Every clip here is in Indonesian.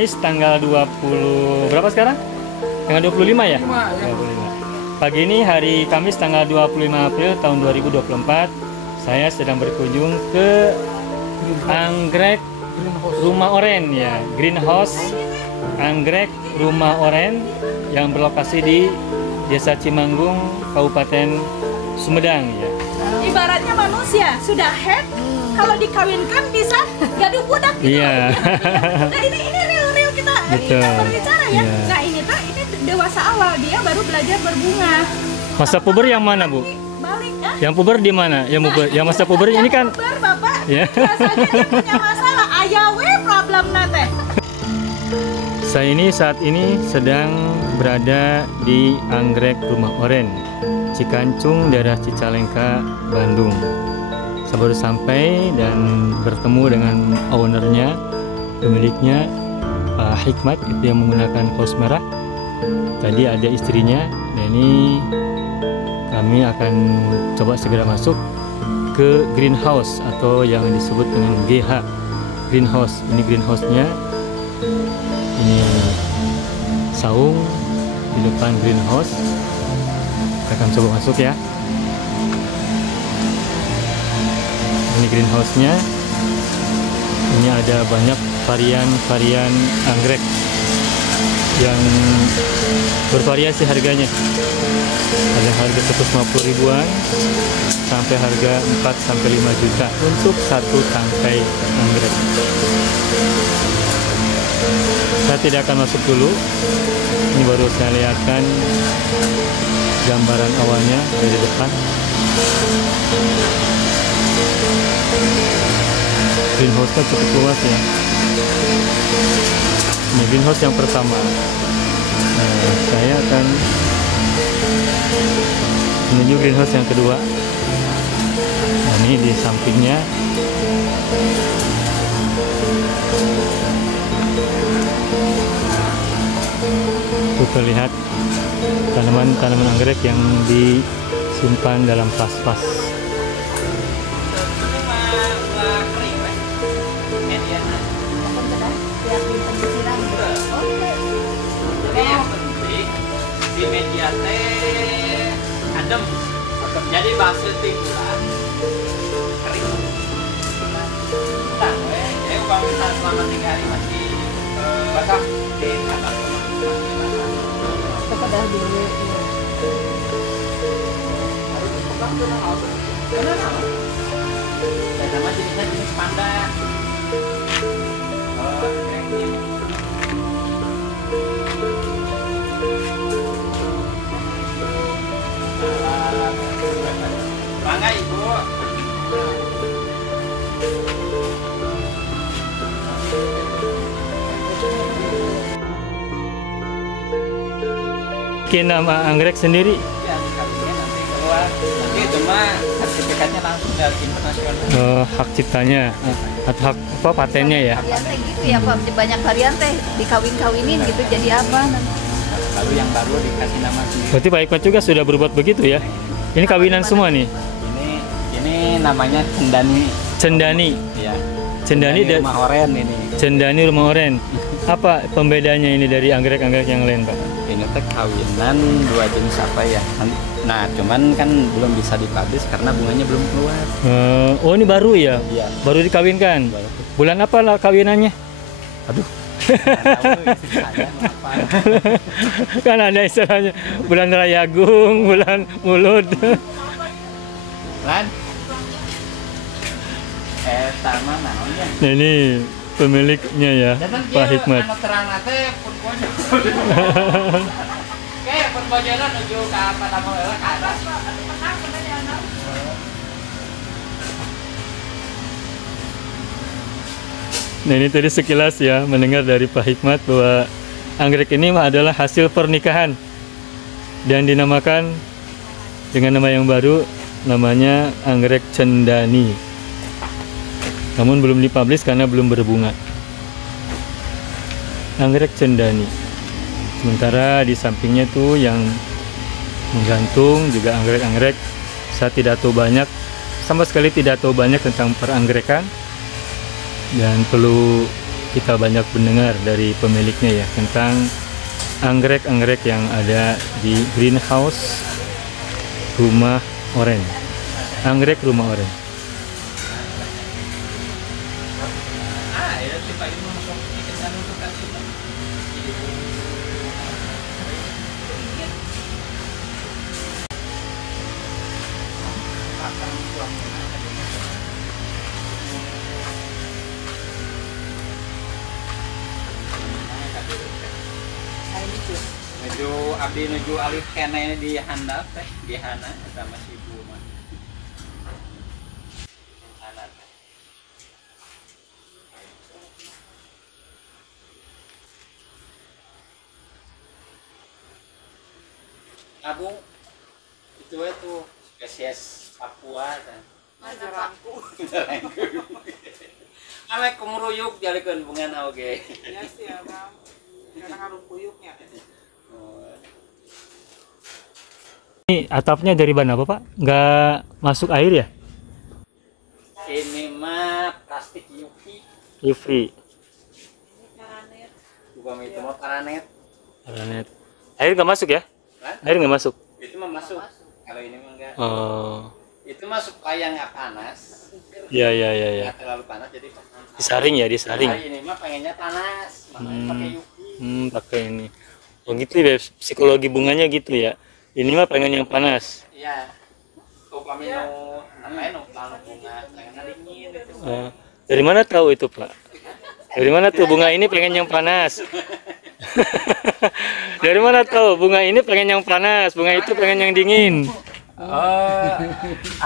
Kamis tanggal 20 berapa sekarang? Tanggal 25 ya? 25. Pagi ini hari Kamis tanggal 25 April tahun 2024, saya sedang berkunjung ke anggrek Rumah Oren ya, greenhouse anggrek Rumah Oren yang berlokasi di Desa Cimanggung, Kabupaten Sumedang ya. Ibaratnya manusia sudah head, kalau dikawinkan bisa gaduh budak gitu. Iya. Nah ini real kita berbicara ya. Iya. Nah ini dewasa awal, dia baru belajar berbunga. Masa puber yang mana, Bu? Balik ya. Yang puber di mana? Yang masa puber ini kan Puber, Bapak. ya. Biasanya dia punya masalah, ayawe problem nate. Saya saat ini sedang berada di anggrek Rumah Oren, Cikancung, daerah Cicalengka, Bandung. Saya baru sampai dan bertemu dengan ownernya, pemiliknya, Pak Hikmat, itu yang menggunakan kaos merah. Tadi ada istrinya, dan ini kami akan coba segera masuk ke greenhouse atau yang disebut dengan GH greenhouse. Ini greenhouse-nya. Ini saung di depan greenhouse. Kita akan coba masuk ya. Ini greenhouse-nya. Ini ada banyak varian anggrek yang bervariasi harganya. Ada harga 150 ribuan sampai harga 4 sampai 5 juta untuk satu tangkai anggrek. Saya tidak akan masuk dulu. Ini baru saya lihatkan gambaran awalnya dari depan. Greenhouse-nya cukup luas ya. Ini greenhouse yang pertama. Nah, saya akan menuju greenhouse yang kedua. Nah, ini di sampingnya. Kita lihat tanaman-tanaman anggrek yang disimpan dalam vas-vas. Di media teh adem, jadi base tinggal kering. Nah, ya kalau misalnya selama 3 hari masih basah di atas. Kepada dulu. Harus dipegang tuh nah, benar. Dan nama jenisnya jenis panda. Bangga Ibu. Bikin nama anggrek sendiri. Ya, sekalinya nanti keluar. Nanti itu mah sertifikatnya langsung dari internasional. Hak ciptanya atau hak apa patennya ya? Varian teh gitu ya Pak, banyak varian teh dikawin-kawinin gitu jadi apa nanti. Lalu yang baru dikasih nama sendiri. Berarti Pak Hikmat juga sudah berbuat begitu ya? Ini kawinan semua nih. Ini namanya cendani. Cendani. Ya. Cendani dan Rumah Oren ini. Cendani Rumah Oren. Apa pembedanya ini dari anggrek-anggrek yang lain, Pak? Ini teh kawinan dua jenis apa ya? Nah, cuman kan belum bisa dipublish karena bunganya belum keluar. Oh, ini baru ya? Iya. Baru dikawinkan. Baru. Bulan apa lah kawinannya? Aduh. Nggak tahu istilahnya apa. Kan ada istilahnya bulan Rayagung, bulan Mulut. Lan. Sama naonnya. Nah, ini pemiliknya ya, Pak Hikmat. Anu terang nate pun bojo. Kayak pun bojona nuju ka Padangolela ka atas. Nah, ini tadi sekilas ya mendengar dari Pak Hikmat bahwa anggrek ini adalah hasil pernikahan dan dinamakan dengan nama yang baru, namanya anggrek cendani. Namun belum dipublish karena belum berbunga. Anggrek cendani. Sementara di sampingnya tuh yang menggantung juga anggrek-anggrek. Saya tidak tahu banyak, sama sekali tidak tahu banyak tentang peranggerekan, dan perlu kita banyak mendengar dari pemiliknya ya tentang anggrek-anggrek yang ada di greenhouse rumah oren. Anggrek rumah oren. Nuju alih kene di handap teh di hana sama si ibu mah. Abu itu spesies Papua kan. Majarangku. Ame kumruyuk jalikeun bungan oge. Ya sih ya, Bang. Karena harus puyuknya. Ini atapnya dari bahan apa Pak? Nggak masuk air ya? Ini mah plastik UV. UV. Bukan itu mah paranet. Paranet. Air nggak masuk ya? Hah? Air nggak masuk. Itu mah masuk. Kalau ini mah enggak. Oh. Itu mah supaya nggak panas. Ya ya ya ya. Nggak terlalu panas jadi Disaring ya, disaring. Nah, ini mah pengennya panas, makanya pakai UV. Pakai ini. Oh gitu ya, psikologi bunganya gitu ya. Ini mah pengen yang panas. Iya. Upami nu namanya nu bunga pengennya dingin gitu. Dari mana tahu itu Pak? Dari mana tuh bunga ini pengen yang panas? Dari mana tahu bunga ini pengen yang panas, bunga itu pengen yang dingin? Oh,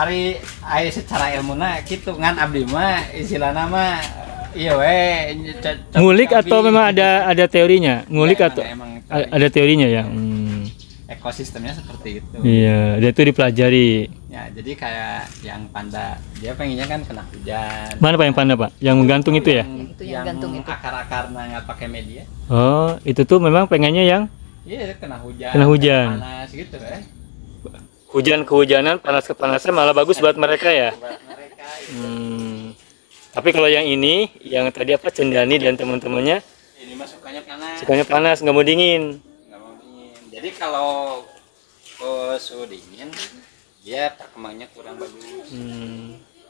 ari secara ilmuna gitu ngan abdi mah istilahna mah iya we Ngulik atau memang ada teorinya? Ngulik ya, atau emang ada teorinya ya? Ekosistemnya seperti itu. Iya, dia itu dipelajari. Ya, jadi kayak yang panda, dia pengennya kan kena hujan. Mana Pak yang panda Pak? Yang menggantung itu ya? yang gantung itu. Akar-akarnya nggak pakai media. Oh, itu tuh memang pengennya yang Iya, kena hujan. Kena hujan. Panas gitu hujan kehujanan, panas kepanasan malah bagus buat mereka ya. buat mereka. Tapi kalau yang ini, yang tadi apa Cendani dan teman-temannya, Ini mah sukanya panas. sukanya panas, nggak mau dingin. Nggak mau dingin. Jadi kalau suhu dingin, dia perkembangnya kurang bagus.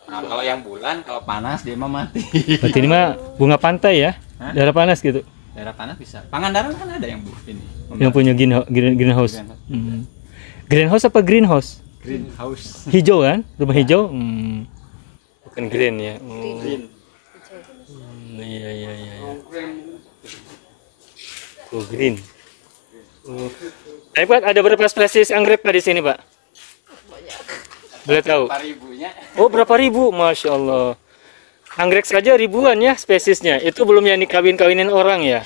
Nah, kalau yang bulan, kalau panas dia mah mati. Berarti ini mah bunga pantai ya, Hah? daerah panas gitu. Daerah panas bisa. Pangandaran kan ada yang ini. Yang punya greenhouse. Greenhouse apa greenhouse? Greenhouse. Hijau kan? Rumah hijau? Bukan green ya. Green. Iya iya iya. Oh green. Pak, ada berapa spesies anggrek Pak di sini Pak? Boleh tahu? Berapa ribunya? Oh berapa ribu? Masya Allah. Anggrek saja ribuan ya spesiesnya. Itu belum yang dikawin-kawinin orang ya.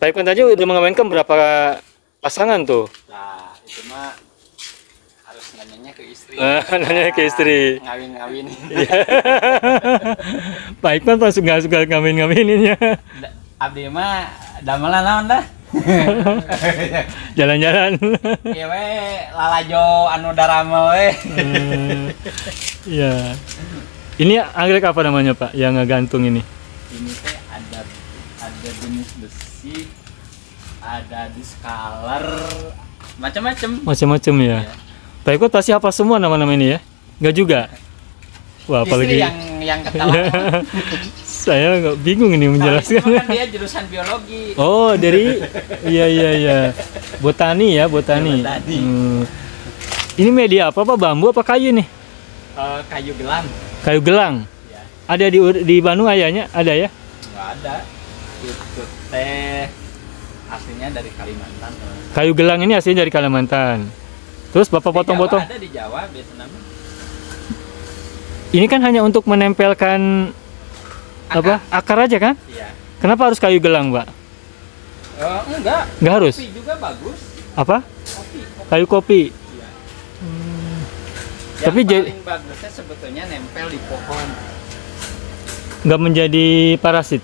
Pak Ipan tadi udah mengawinkan berapa pasangan tuh? Nah, itu mah harus nanyanya ke istri. Nanya ke istri. Ngawin-ngawin. Pak Ipan pas nggak suka ngawin-ngawinin ya. Abdi mah damelan naon dah. Jalan-jalan. Iya we lalajo anu daramel we. Iya. Ini anggrek apa namanya Pak yang ngegantung ini? Ini teh ada jenis besi, ada discolor, macam-macam. Macam-macam ya. Iya. Pak Iko pasti hafal semua nama-nama ini ya? Enggak juga? Wah, apalagi Istri yang ketawa. saya nggak bingung ini menjelaskan. Kan dia jurusan biologi. Oh, dari iya. Botani ya, botani. Ya, botani. Ini media apa Pak? Bambu apa kayu nih? Kayu gelang. Kayu gelang. Ya. Ada di Bandung ayahnya? Ada ya? Nggak ada. Itu teh aslinya dari Kalimantan. Kayu gelang ini aslinya dari Kalimantan. Terus Bapak potong-potong. Ada di Jawa biasanya. Ini kan hanya untuk menempelkan apa? Akar aja kan? Iya. Kenapa harus kayu gelang, Pak? Enggak. Nggak harus. Kopi juga bagus. Apa? Kopi. Kayu kopi. Iya. Tapi Yang paling bagusnya sebetulnya nempel di pohon. Nggak menjadi parasit.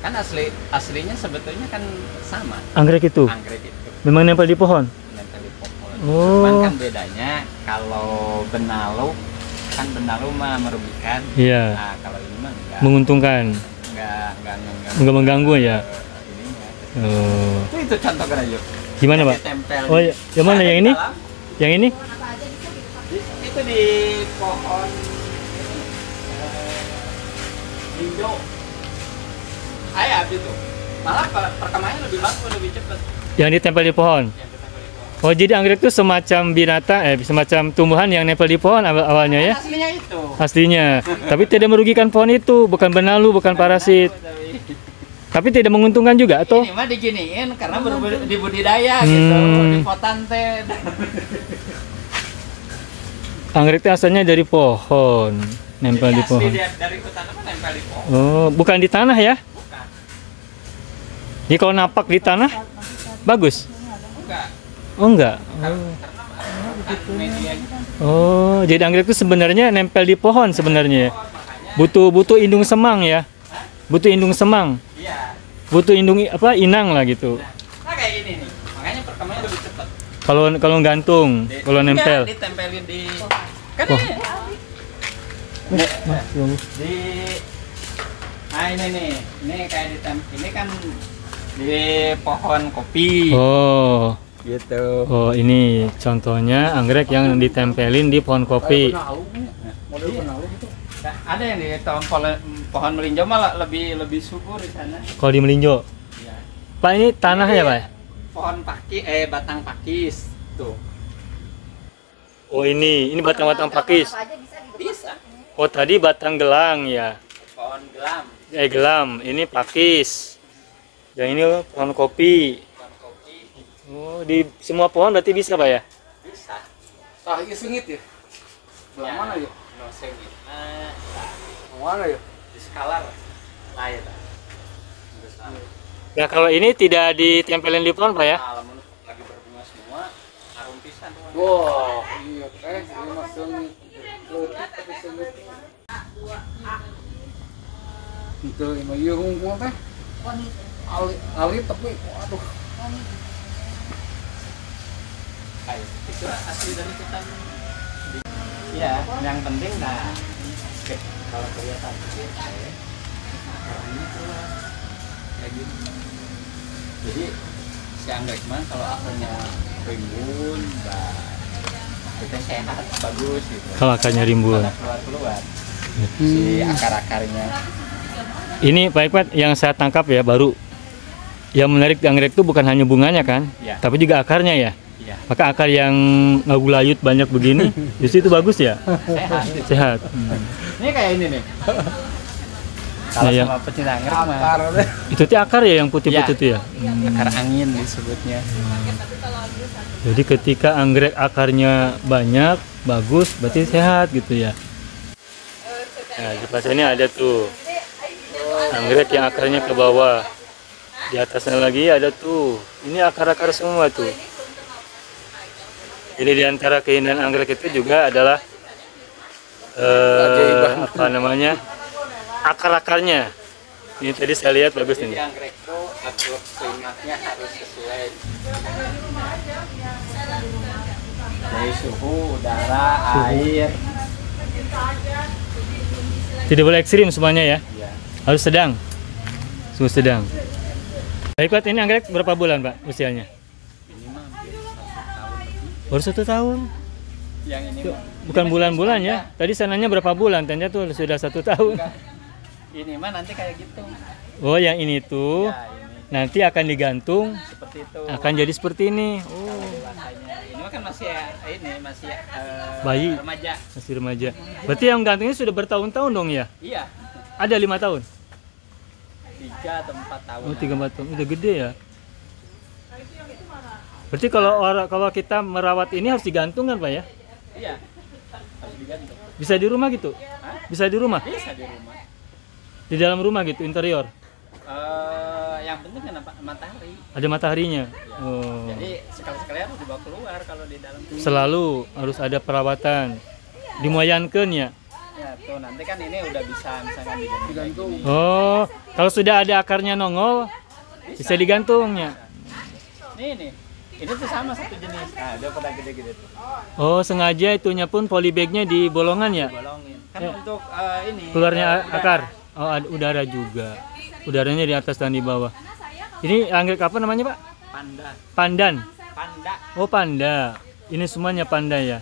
Kan aslinya sebetulnya kan sama. Anggrek itu Anggrek itu memang nempel di pohon. nempel di pohon. Oh. Cuman kan bedanya kalau benalu kan benalu mah merugikan. Iya. Nah, kalau ini mah enggak. Menguntungkan. Nggak mengganggu ya. ininya. Oh. Itu contoh kan aja. Gimana Pak? Ditempel Oh, yang mana yang ini? dalam. Yang ini? Itu di pohon Indo. Ayah itu. Malah perkembangannya lebih bagus, lebih cepat. Yang ditempel di pohon. Yang kita beli pohon. Oh, jadi anggrek itu semacam binatang, semacam tumbuhan yang nempel di pohon awalnya ya? Aslinya itu. Aslinya. Tapi tidak merugikan pohon itu, bukan benalu, bukan parasit. Tapi tidak menguntungkan juga atau? Ini mah diginiin karena dibudidaya gitu, di potan teh. Anggrek itu asalnya dari pohon, nempel di pohon. Dari hutan apa nempel di pohon? Oh, bukan di tanah ya? Bukan. Jadi kalau napak di tanah, bagus? Enggak. Oh enggak. Karena media Oh, jadi anggrek itu sebenarnya nempel di pohon sebenarnya. Butuh indung semang ya? Butuh indung semang. iya. Butuh indung inang lah gitu. Nah kayak ini nih. Makanya perkembangannya lebih cepat. Kalau gantung, kalau nempel. Iya, ditempelin di kan Wah. ini. Di nah ini nih. Ini kayak ini kan di pohon kopi. Oh, Gitu. oh ini contohnya anggrek yang ditempelin di pohon kopi. Model penalu gitu. Ada yang di pohon melinjo malah lebih subur di sana. Kalau di Melinjo. Iya. Pak ini tanah ya Pak? Pohon batang pakis tuh. Oh ini batang-batang pakis. Bisa. Oh tadi batang gelang ya. Pohon gelam. Gelam, ini pakis. Yang ini pohon kopi. Pohon kopi Oh di semua pohon berarti bisa Pak ya? bisa. Ah, iya sengit ya. Belah mana ya? No sengit. Nah, Mana ya? di skalar lain. Nah kalau ini tidak ditempelin di pohon Pak ya? Alamun lagi berbunga semua, harum pisan. Wah, iya teh, ini mah sengit. Leutik tapi sengit. Itu mah ieu hungkul teh. Ali tapi waduh. Itu asli dari hutan. Iya, yang penting nah kalau kelihatan akarnya keluar kayak gitu. Jadi si anggrek mah kalau akarnya rimbun, nah itu sehat, bagus gitu. Kalau akarnya rimbun. Kalau keluar si akar-akarnya. Ini Pak Iqbal yang saya tangkap ya baru. Yang menarik di anggrek itu bukan hanya bunganya kan, Iya. tapi juga akarnya ya. Iya, Maka akar yang ngagulayut banyak begini, justru itu bagus ya, sehat. sehat. Ini kayak ini nih. Kalau Iya. sama pecinta anggrek mah Akar teh. Itu tuh akar ya yang putih-putih Iya. itu ya. akar angin disebutnya. Jadi ketika anggrek akarnya banyak, bagus, berarti sehat gitu ya. Nah di pas ini ada tuh anggrek yang akarnya ke bawah. Di atasnya lagi ada tuh, ini akar-akar semua tuh. Jadi di antara keindahan anggrek itu juga adalah apa namanya, akar-akarnya. Ini tadi saya lihat bagus Jadi ini. anggrek itu atur klimaknya harus sesuai dari suhu, udara, air. Tidak boleh ekstrim semuanya ya, Ya. harus sedang, suhu sedang. Baik Pak, ini anggrek berapa bulan Pak usianya? Ini mah hampir 1 tahun lebih. Baru 1 tahun. Yang ini mah Bukan bulan-bulan ya. Tadi sananya berapa bulan? Ternyata tuh sudah 1 tahun. enggak. Ini mah nanti kayak gitu. Oh, yang ini tuh Ya, ini nanti akan digantung, seperti itu. akan jadi seperti ini. Oh, Dewasanya. Ini mah kan masih masih Bayi. remaja. masih remaja. Berarti yang gantungnya sudah bertahun-tahun dong ya? Iya. Ada 5 tahun. 3 atau 4 tahun. Oh, 3-4 tahun. Udah gede ya. Berarti kalau kita merawat ini harus digantung kan Pak ya? Iya. Harus digantung. Bisa di rumah gitu? Bisa di rumah? Bisa di rumah. Di dalam rumah gitu, interior. Yang penting kan matahari. Ada mataharinya. Oh. Jadi sekali-sekali harus dibawa keluar kalau di dalam. Selalu harus ada perawatan. Dimuayankan ya. Ya tuh nanti kan ini udah bisa misalkan digantung. Oh, kalau sudah ada akarnya nongol, bisa digantungnya. Nih. Ini tuh sama satu jenis. Nah, dia pada gede-gede tuh. Oh, sengaja itunya pun polybagnya di bolongan ya? Bolongin. Kan Ya. untuk ini Keluarnya udara. akar. Oh, ada udara juga. Udaranya di atas dan di bawah. Ini anggrek apa namanya, Pak? Panda. Pandan. Panda. Oh, panda. Ini semuanya panda ya.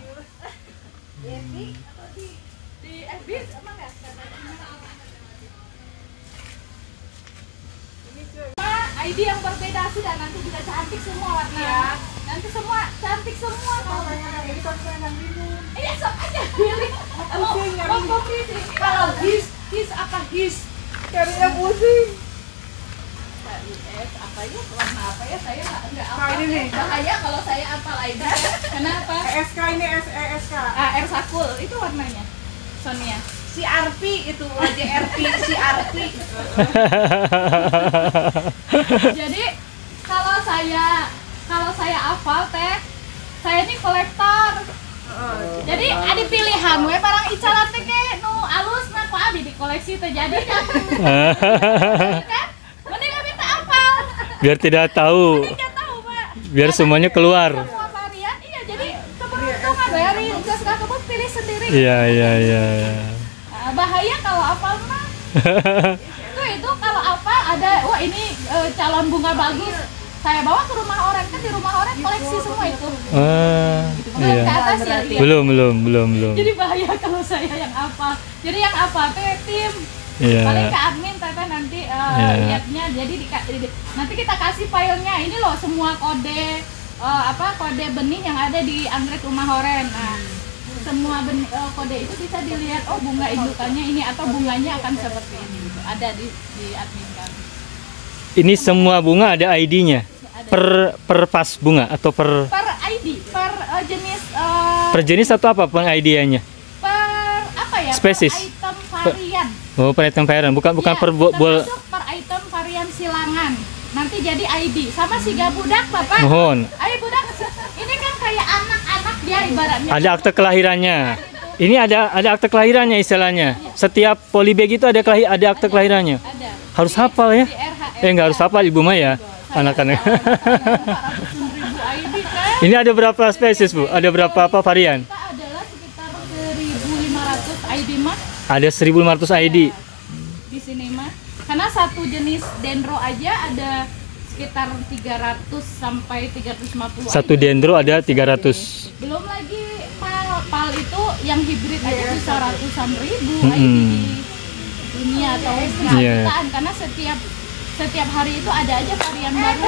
ID yang berbeda sudah, nanti juga cantik semua warna. Ya. Nanti semua cantik semua. Iya, sok aja pilih. Mau kopi sih. Kalau his apa his? Carinya pusing. Apa ya, warna apa ya, saya nggak apa. Ini nih. Bahaya kalau saya hafal ID ya. Kenapa? ESK ini ESK. R Sakul itu warnanya Sonia. Si Arpi itu JRP si Arpi. Jadi kalau saya hafal teh, saya ini kolektor. Jadi ada pilihan we barang icalan teh ke nu alus na ku abi dikoleksi teh jadi kan. Mending abi teh hafal. Biar tidak tahu. Enggak tahu, Pak. Biar semuanya keluar. Semua varian iya jadi keberuntungan dari gas kebun pilih sendiri. Iya. Bahaya kalau hafal mah. itu kalau hafal ada wah ini calon bunga bagus. Saya bawa ke rumah orang, kan di rumah orang koleksi semua itu. Belum Iya. ke atas ya. Lihat. Belum. Jadi bahaya kalau saya yang hafal. Jadi yang hafal teh tim. Iya. Paling ke admin teteh nanti lihatnya jadi nanti kita kasih filenya ini loh semua kode kode benih yang ada di anggrek rumah oren. Nah, semua kode itu bisa dilihat oh bunga indukannya ini atau bunganya akan seperti ini gitu. Ada di admin kami. Ini semua bunga ada ID-nya. Per pas bunga atau per ID, jenis per jenis atau apa ID-nya? per apa ya? Spesies. Per item varian. Oh, per item varian, bukan Iya, per termasuk per item varian silangan. Nanti jadi ID. Sama si budak, Bapak. mohon. Ayo budak, ini kan kayak anak-anak dia ibaratnya. Ada akte kelahirannya. Ini ada akte kelahirannya istilahnya. Setiap polybag itu ada akte kelahirannya. Ada. Harus hafal ya. Di RHS. Nggak harus hafal Ibu Maya. Anak-anak. 400.000 ID kan. Ini ada berapa spesies, Bu? Ada berapa varian? Kita adalah sekitar 1.500 ID mah Ada 1.500 ID. di sini mah. Karena satu jenis dendro aja ada sekitar 300 sampai 350 Satu ID. dendro ada 300. Belum lagi pal itu yang hibrid aja bisa ratusan ribu ID di dunia atau jutaan karena setiap hari itu ada aja varian baru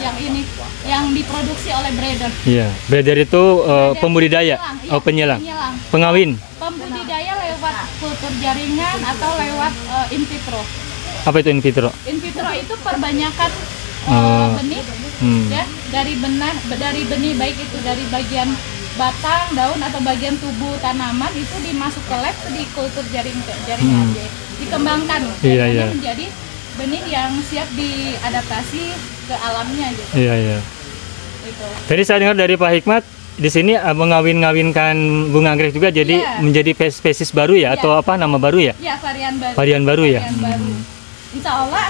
yang ini yang diproduksi oleh breeder. Iya, breeder itu pembudidaya, penyelang, pengawin. Pembudidaya lewat kultur jaringan atau lewat in vitro. Apa itu in vitro? In vitro itu perbanyakan benih, ya dari benih baik itu dari bagian batang, daun atau bagian tubuh tanaman itu dimasuk ke lab di kultur jaringan aja, dikembangkan menjadi benih yang siap diadaptasi ke alamnya gitu. Iya. Itu. Tadi saya dengar dari Pak Hikmat di sini mengawin-ngawinkan bunga anggrek juga jadi menjadi spesies baru ya atau apa nama baru ya? Iya, varian baru. Varian baru ya. Baru. Insya Allah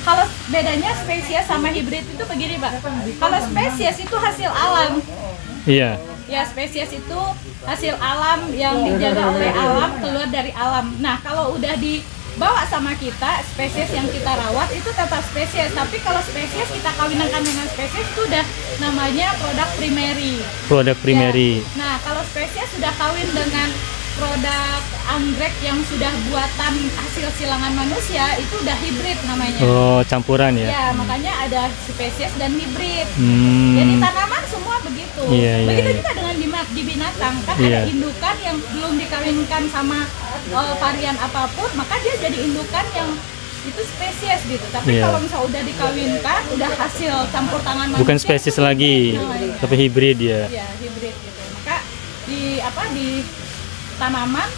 kalau bedanya spesies sama hibrid itu begini, Pak. Kalau spesies itu hasil alam. Iya. Ya, spesies itu hasil alam yang dijaga oleh alam, keluar dari alam. Nah, kalau udah dibawa sama kita, spesies yang kita rawat itu tetap spesies. Tapi kalau spesies kita kawinkan dengan spesies itu udah namanya produk primary. Produk primary. Ya. Nah, kalau spesies sudah kawin dengan produk anggrek yang sudah buatan hasil silangan manusia itu udah hibrid namanya. Oh, campuran ya. Ya, makanya ada spesies dan hibrid. Jadi tanaman semua begitu. Begitu juga dengan di binatang kan ada indukan yang belum dikawinkan sama varian apapun, maka dia jadi indukan yang itu spesies gitu. Tapi kalau misalnya udah dikawinkan, udah hasil campur tangan manusia. Bukan spesies lagi, tapi hibrid ya. Iya, hibrid gitu. Maka di tanaman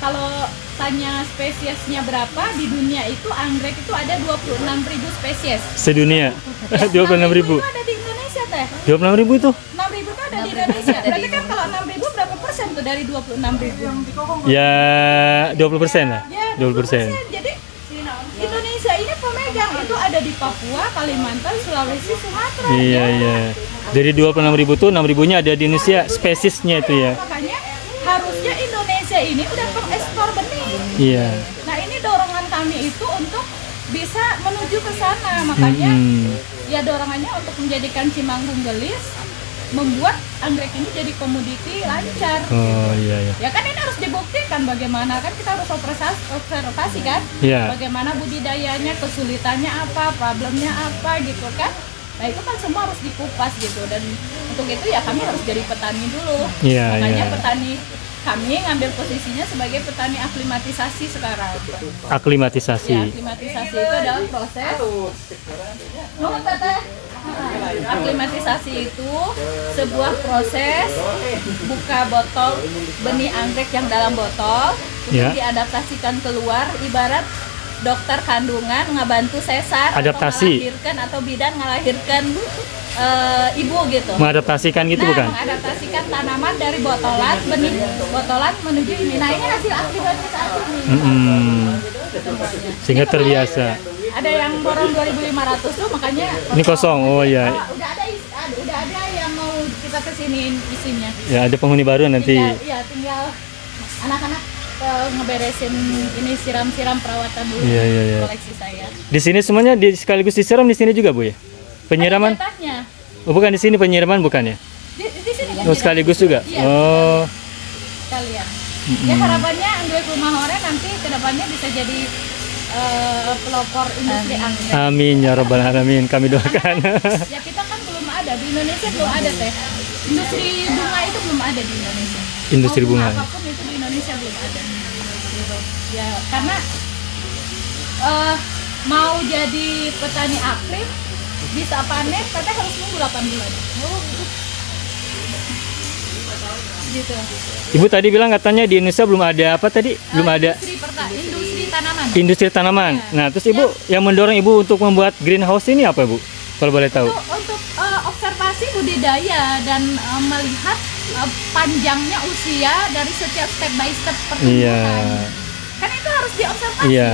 kalau tanya spesiesnya berapa di dunia itu anggrek itu ada 26.000 spesies. Sedunia. 26.000. Itu ada di Indonesia teh. 26.000 itu? 6.000 itu ada di Indonesia. Berarti kan kalau 6.000 berapa persen tuh dari 26.000? Ya 20% lah. Ya, 20%. Jadi Indonesia ini pemegang itu ada di Papua, Kalimantan, Sulawesi, Sumatera. Iya. Dari 26.000 tuh 6.000-nya ada di Indonesia spesiesnya itu ya. Makanya harusnya Indonesia Budida ini udah pengekspor benih. Iya. Nah ini dorongan kami itu untuk bisa menuju ke sana, makanya ya dorongannya untuk menjadikan Cimanggung gelis, membuat anggrek ini jadi komoditi lancar. Oh iya. Ya kan ini harus dibuktikan bagaimana, kan kita harus observasi kan, Iya. bagaimana budidayanya, kesulitannya apa, problemnya apa gitu kan. Nah itu kan semua harus dikupas gitu, dan untuk itu ya kami harus jadi petani dulu. Iya, Makanya iya. petani kami ngambil posisinya sebagai petani aklimatisasi sekarang. Aklimatisasi. Ya, aklimatisasi itu adalah proses. Aklimatisasi itu sebuah proses buka botol benih anggrek yang dalam botol, Ya. itu diadaptasikan keluar, ibarat dokter kandungan ngebantu sesar Adaptasi. atau melahirkan, atau bidan ngelahirkan ibu gitu. Mengadaptasikan gitu Nah, bukan? mengadaptasikan tanaman dari botolan, benih botolan menuju ini. Nah, ini hasil aklimatisasi nih. Sehingga Ini terbiasa. Ada yang borong 2.500 tuh, makanya Ini kosong. Oh iya. udah ada yang mau kita kesiniin isinya. Ya ada penghuni baru nanti. Tinggal anak-anak ngeberesin ini, siram-siram perawatan dulu. Iya. Koleksi saya. Di sini semuanya sekaligus disiram di sini juga, Bu ya? Penyiraman? Ada jatahnya. Oh, bukan di sini penyiraman bukan ya? Di sini kan Oh, sekaligus juga. Iya. Oh. Sekalian. Ya harapannya anggrek rumah oren nanti kedepannya bisa jadi pelopor industri anggrek. Amin ya rabbal alamin. Kami doakan. Ya kita kan belum ada di Indonesia, belum ada teh. Industri bunga itu belum ada di Indonesia. Industri Mau bunga. apapun itu di Indonesia belum ada. Gitu. Ya karena mau jadi petani aklim bisa panen, teteh harus nunggu 8 bulan. Gitu. Ibu tadi bilang katanya di Indonesia belum ada apa tadi? Belum ada Industri tanaman. industri tanaman. Nah, terus Ibu yang mendorong Ibu untuk membuat greenhouse ini apa, Bu? Kalau boleh tahu. Untuk observasi budidaya dan melihat panjangnya usia dari setiap step by step pertumbuhan. Iya. Kan itu harus diobservasi. Iya.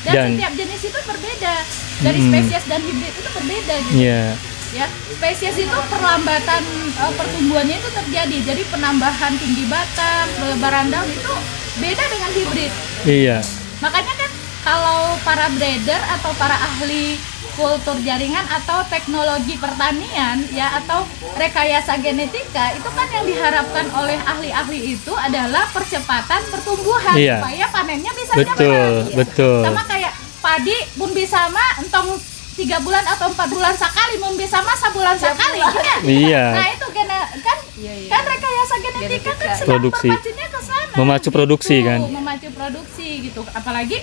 Dan setiap jenis itu berbeda. Dari spesies dan hibrid itu berbeda gitu. Iya. Ya, spesies itu perlambatan pertumbuhannya itu terjadi. Jadi penambahan tinggi batang, pelebaran daun itu beda dengan hibrid. Iya. Makanya kan kalau para breeder atau para ahli kultur jaringan atau teknologi pertanian ya, atau rekayasa genetika, itu kan yang diharapkan oleh ahli-ahli itu adalah percepatan pertumbuhan, Iya. supaya panennya bisa Betul, cepat. betul. Sama kayak padi pun bisa mah entong 3 bulan atau 4 bulan sekali, mun bisa mah sebulan sekali ya. Iya. Nah itu kan rekayasa genetika kan sedang Produksi. berpacunya ke sana. Memacu produksi kan. Memacu produksi gitu. Apalagi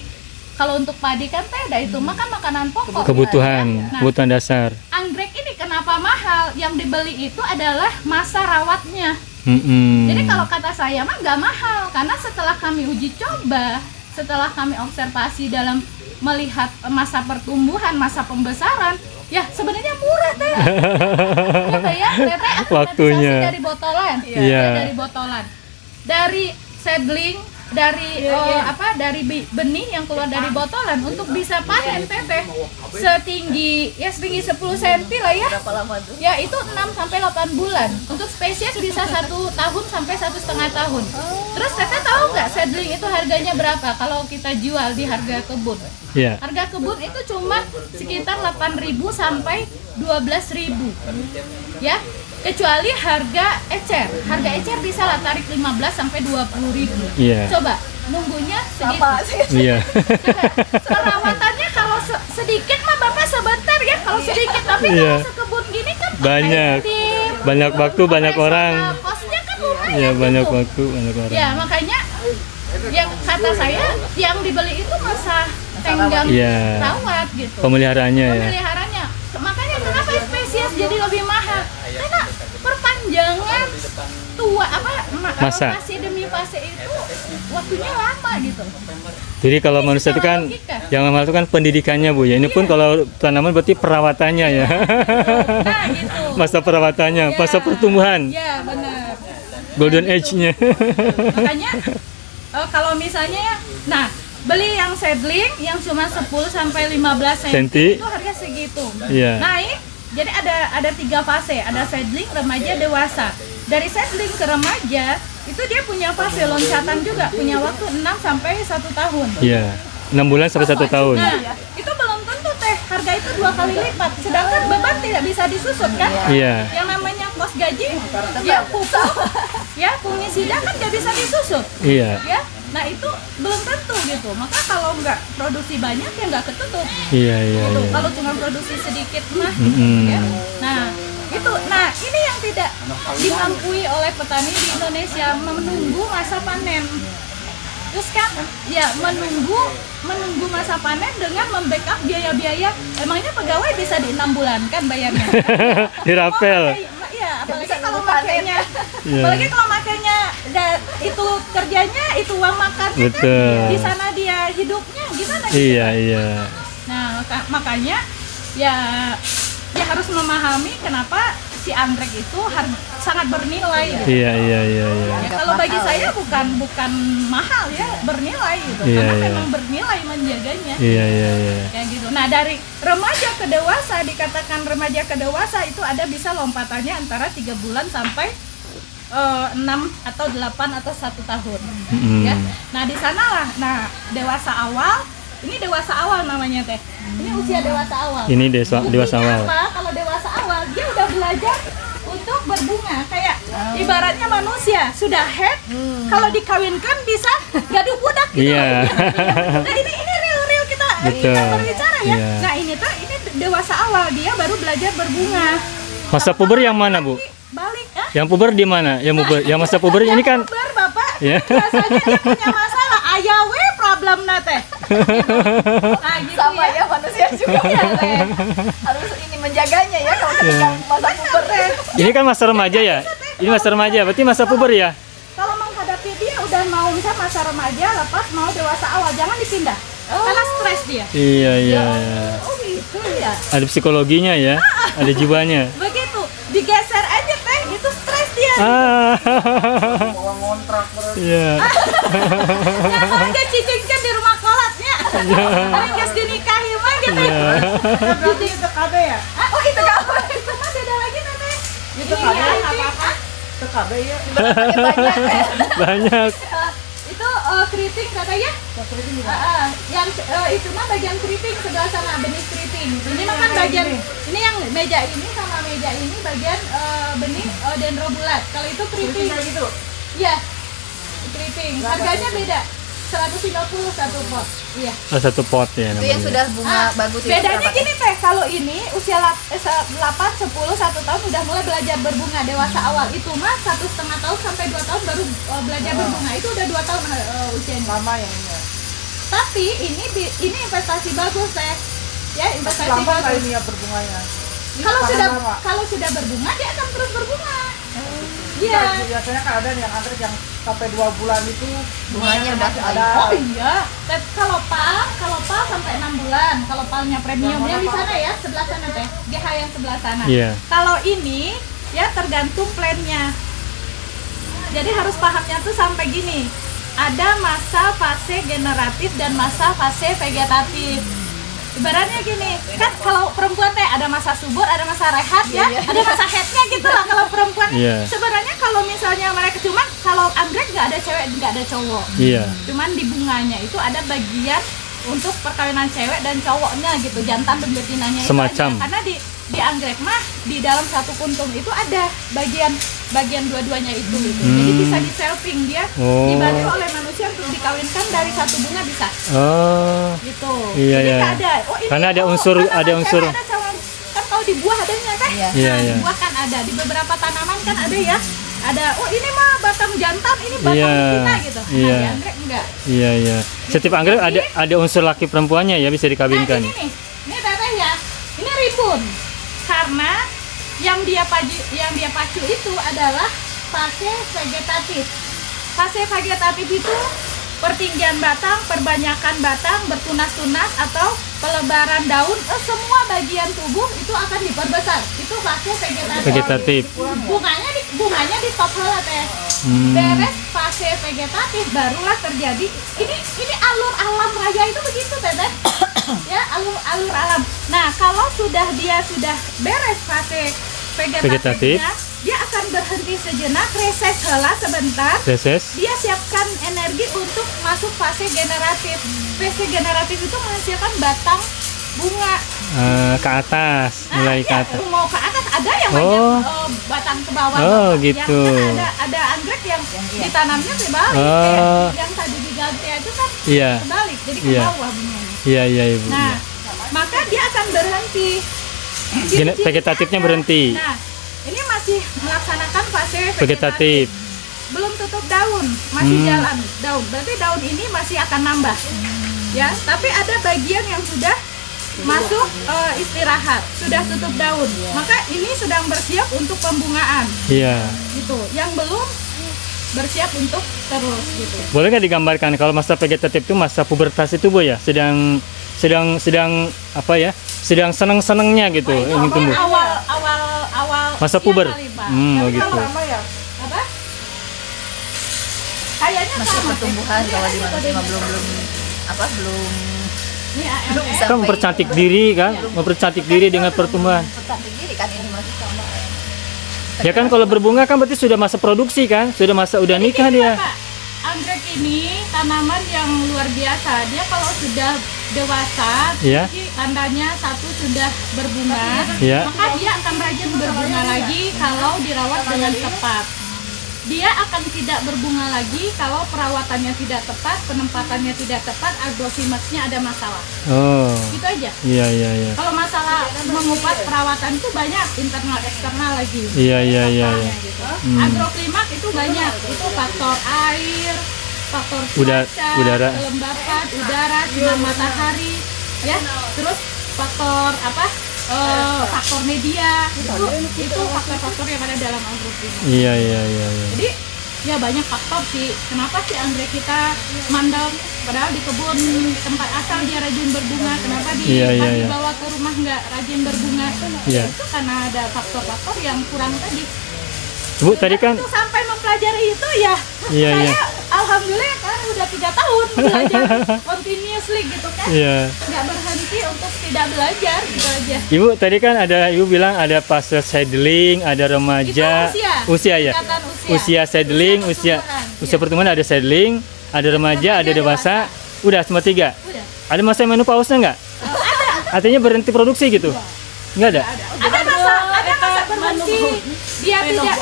kalau untuk padi kan teh, itu mah kan makanan pokok. Kebutuhan, Nah, kebutuhan dasar. anggrek ini kenapa mahal? Yang dibeli itu adalah masa rawatnya. Jadi kalau kata saya mah nggak mahal, karena setelah kami uji coba, setelah kami observasi dalam melihat masa pertumbuhan, masa pembesaran, ya sebenarnya murah teh. Gitu ya, teteh Waktunya. dari botolan, Iya. ya, dari botolan, dari seedling, dari dari benih yang keluar dari botolan untuk bisa panen teteh setinggi 10 cm lah ya. Berapa lama tuh? Ya itu 6 sampai 8 bulan. Untuk spesies bisa 1 tahun sampai 1,5 tahun. Terus teteh tahu nggak seedling itu harganya berapa kalau kita jual di harga kebun? Iya. Harga kebun itu cuma sekitar 8.000 sampai 12.000. Ya. Kecuali harga ecer. Harga ecer bisa lah tarik 15 sampai 20.000. Iya. Coba nunggunya segitu. Apa sih? Iya. Perawatannya kalau sedikit mah Bapak sebentar ya, kalau sedikit, tapi Iya. kalau sekebun gini kan Banyak. tim, Banyak waktu, banyak orang. kosnya kan lumayan. Ya banyak gitu. waktu, banyak orang. Ya makanya yang kata saya yang dibeli itu masa tenggang Iya. rawat gitu. Pemeliharaannya ya. Pemeliharannya. Makanya kenapa spesies jadi lebih mahal? Karena perpanjangan Masa. fase demi fase itu waktunya lama gitu. Jadi kalau manusia itu kan yang lama itu kan pendidikannya, Bu ya. Ini pun kalau tanaman berarti perawatannya ya. Nah gitu. Masa perawatannya, masa pertumbuhan. Ya benar. Golden age-nya. Makanya kalau misalnya beli yang seedling yang cuma 10 sampai 15 cm Senti. itu harga segitu. Iya. Naik. Jadi ada 3 fase, ada seedling, remaja, dewasa. Dari seedling ke remaja itu dia punya fase loncatan juga, punya waktu 6 sampai 1 tahun. Iya. 6 bulan sampai 1 tahun. Nah, itu belum tentu teh harga itu 2 kali lipat. Sedangkan beban tidak bisa disusut kan? Iya. Yang namanya kos gaji, ya pupuk, ya fungisida kan nggak bisa disusut. Iya. Ya, nah itu belum tentu gitu. Maka kalau nggak produksi banyak ya nggak ketutup. Iya, iya, Gitu. iya. Kalau cuma produksi sedikit mah, Mm-mm. ya. Nah itu, nah ini yang tidak dimampui oleh petani di Indonesia, menunggu masa panen. Terus kan, ya menunggu masa panen dengan membackup biaya-biaya. Emangnya pegawai bisa di 6 bulan kan bayarnya? Dirapel. Iya, apalagi kalau makainya, Iya. apalagi kalau makainya itu kerjanya itu uang makannya kan. Betul. Di sana dia hidupnya gimana? Gitu? Iya, iya. Nah makanya ya harus memahami kenapa si anggrek itu sangat bernilai. Gitu. Iya, iya, iya, iya. Ya, kalau bagi saya bukan mahal ya, bernilai gitu. Iya, Karena iya. memang bernilai menjaganya. Iya, iya, iya. Kayak gitu. Nah, dari remaja ke dewasa, dikatakan remaja ke dewasa itu ada bisa lompatannya antara 3 bulan sampai 6 atau 8 atau 1 tahun. Mm-mm. Ya. Nah, di sanalah dewasa awal. Ini dewasa awal namanya teh. Ini usia dewasa awal. Ini dewasa Buktinya awal. apa? Kalau dewasa awal dia udah belajar untuk berbunga, kayak ibaratnya manusia sudah head, kalau dikawinkan bisa gaduh budak gitu. Iya. Nah ini real kita Betul. berbicara ya. Iya. Nah ini dewasa awal, dia baru belajar berbunga. Masa puber yang mana, Bu? Balik ah. Yang puber di mana? Yang masa puber ini kan Puber, Bapak. Ya. Biasanya dia punya masalah, ayawe problem teh. Nah, gitu Sama ya manusia juga Iya, teh. harus ini menjaganya ya kalau ketika masa puber. ini kan masa remaja ya? Ini masa remaja, berarti masa puber ya? Kalau menghadapi dia udah mau misalnya masa remaja, lepas mau dewasa awal, jangan dipindah. Karena stres dia. Iya, iya, iya. Oh gitu ya. Ada psikologinya ya, ada jiwanya. Begitu, digeser aja teh, itu stres dia. Ah. Bawa ngontrak berarti. Iya. Ya kalau dia cicingkan di rumah kolatnya. Hari geus dinikahi mah gitu. Iya. Berarti itu KB ya? Oh itu kapan? Itu mah beda lagi teh. Itu Ini KB ya, ya? apa-apa. Itu KB ya? Banyak ya. Banyak. Itu keriting katanya. Keriting juga? Yang itu mah bagian keriting sebelah sana, benih keriting. Ini mah kan bagian ini yang meja ini sama meja ini bagian benih dendro bulat. Kalau itu keriting. Kayak gitu? Iya. Keriting. Harganya beda. 150 satu pot. Iya. Oh, satu pot ya Itu yang namanya. sudah bunga bagus itu Bedanya berapa? gini teh, kalau ini usia 8, 10, 1 tahun udah mulai belajar berbunga dewasa awal. Itu mah 1,5 tahun sampai 2 tahun baru belajar berbunga. Itu udah 2 tahun usianya. Lama yang ini ya? Tapi ini investasi bagus teh. Ya, investasi Lama nggak bagus. ini ya berbunganya? Kalau sudah berbunga dia akan terus berbunga. Iya. Biasanya kan ada yang anggrek yang sampai 2 bulan itu Bunganya udah masih ada. Oh iya. Kalau pal sampai 6 bulan. Kalau palnya premium yang di sana ya, sebelah sana teh. GH yang sebelah sana. Iya. Kalau ini ya tergantung plannya. Jadi harus pahamnya tuh sampai gini. Ada masa fase generatif dan masa fase vegetatif. Ibaratnya gini, kan kalau perempuan teh ada masa subur, ada masa rehat ya, ada masa headnya gitu lah kalau perempuan. Iya. Sebenarnya kalau misalnya mereka cuman kalau anggrek nggak ada cewek nggak ada cowok. Iya. Cuman di bunganya itu ada bagian untuk perkawinan cewek dan cowoknya gitu, jantan dan betinanya itu Semacam. aja. Karena di anggrek mah di dalam satu kuntum itu ada bagian dua-duanya itu gitu. Jadi bisa di selfing dia Oh. dibantu oleh manusia untuk dikawinkan dari satu bunga bisa Oh. gitu. Iya, Jadi iya. nggak ada. Oh, ini, Karena ada unsur- tanaman ada unsur- cewek, ada cowok. Kan kalau di buah adanya kan? Iya. Iya, Nah, iya. di buah kan ada, di beberapa tanaman kan ada ya. Ada, oh ini mah batang jantan, ini batang Iya, betina gitu. Nah, iya. di anggrek enggak. Iya, iya. Setiap anggrek ada unsur laki perempuannya ya, bisa dikawinkan. Nah, ini teteh ya, ini rimbun. Karena yang dia pacu itu adalah fase vegetatif. Fase vegetatif itu pertinggian batang, perbanyakan batang, bertunas-tunas atau pelebaran daun, semua bagian tubuh itu akan diperbesar. Itu fase vegetatif. Vegetatif. Bunganya di top heula teh. Beres fase vegetatif barulah terjadi ini alur alam raya itu begitu teteh. Ya, alur alam. Nah, kalau dia sudah beres fase Vegetatif. vegetatifnya, dia akan berhenti sejenak, reses heula sebentar. Reses. Dia siapkan energi untuk masuk fase generatif. Fase generatif itu menghasilkan batang bunga Ke atas, mulai ke iya, atas. mau ke atas ada yang Oh. banyak batang ke bawah. Oh, Yang gitu. kan ada anggrek yang ditanamnya kebalik. Oh. Yang tadi diganti itu kan Iya. kebalik, jadi ke Iya. bawah bunganya. Iya, iya, Ibu. Nah, Iya. maka dia akan berhenti. Vegetatifnya berhenti. Nah, ini masih melaksanakan fase Vegetatif. Belum tutup daun, masih jalan daun. Berarti daun ini masih akan nambah. Ya, tapi ada bagian yang sudah masuk istirahat, sudah tutup daun. Maka ini sedang bersiap untuk pembungaan. Iya. Gitu. Yang belum bersiap untuk terus gitu. Boleh nggak digambarkan kalau masa vegetatif itu masa pubertas itu Bu ya? Sedang apa ya? Sedang seneng-senengnya gitu ingin tumbuh. Awal Masa puber. kali, Pak. Oh gitu. Apa? Kayaknya Masih sama. pertumbuhan kalau di manusia mah belum Ini belum bisa Kan mempercantik diri kan? Mempercantik diri dengan pertumbuhan. percantik diri kan ini masih sama. Ya kan kalau berbunga kan berarti sudah masa produksi kan? Sudah masa udah nikah Gini, dia. Pak, anggrek ini tanaman yang luar biasa. Dia kalau sudah dewasa, Iya. jadi tandanya satu sudah berbunga, Iya. maka dia akan rajin berbunga lagi kalau dirawat dengan tepat. Dia akan tidak berbunga lagi kalau perawatannya tidak tepat, penempatannya tidak tepat, agroklimaksnya ada masalah. Oh. Gitu aja. Iya, iya, iya. Kalau masalah mengupas perawatan itu banyak, internal eksternal lagi. Iya, iya, iya, iya. Gitu. Agroklimaks itu banyak, itu faktor air, faktor cuaca, udara. kelembapan, udara, sinar matahari, ya. Terus faktor apa? Faktor media, itu faktor-faktor yang ada dalam agroklimaks. Iya, iya, iya, iya. Jadi ya banyak faktor sih. Kenapa sih anggrek kita mandang? Padahal di kebun tempat asal dia rajin berbunga. Kenapa Iya, iya, iya. dibawa ke rumah nggak rajin berbunga? Iya. Itu karena ada faktor-faktor yang kurang tadi. Bu, tadi kan Itu sampai mempelajari itu ya. Iya, saya iya. alhamdulillah kan udah 3 tahun belajar continuously gitu kan. iya. Nggak berhenti untuk tidak belajar gitu aja. Ibu tadi kan Ibu bilang ada fase seedling, ada remaja, Itu usia ya. Tingkatan Usia seedling, usia pertumbuhan ada seedling, ada remaja, ada dewasa. Udah cuma 3. Udah. Ada masa menopausnya nggak? Artinya berhenti produksi gitu? Nggak ada. Ada masa berhenti dia tidak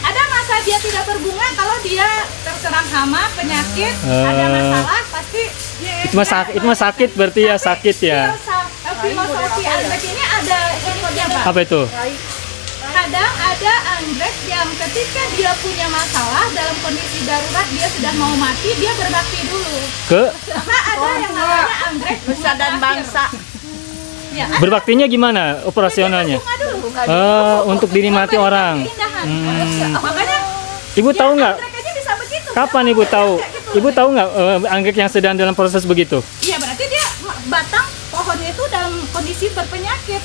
ada masa dia tidak berbunga kalau dia terserang hama, penyakit, ada masalah pasti Itu mah sakit berarti ya, sakit ya. Filosofi anggrek ini ada ininya, Pak. Apa itu? Kadang ada anggrek yang ketika dia punya masalah dalam kondisi darurat dia sudah mau mati, dia berbakti dulu. Maka ada yang namanya anggrek Nusa dan bangsa. Ya, Berbaktinya gimana operasionalnya? bunga dulu. Untuk dinikmati orang. Keindahan. Makanya Ibu tahu nggak? anggrek aja bisa begitu. Kapan Ibu tahu? Ibu tahu nggak anggrek yang sedang dalam proses begitu? Iya, berarti dia batang pohonnya itu dalam kondisi berpenyakit.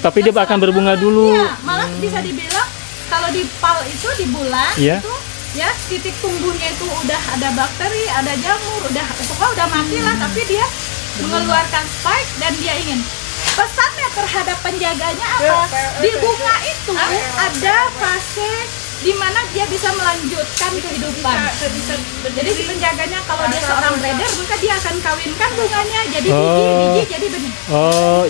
Tapi dia akan berbunga dulu. Iya, malah bisa dibilang kalau di pal itu di bulan Iya. itu ya titik tumbuhnya itu udah ada bakteri, ada jamur, pokoknya udah mati lah, tapi dia mengeluarkan spike dan dia ingin. Pesannya terhadap penjaganya apa? Di bunga itu ada fase di mana dia bisa melanjutkan kehidupan. Jadi si penjaganya kalau dia seorang breeder maka dia akan kawinkan bunganya jadi biji jadi benih.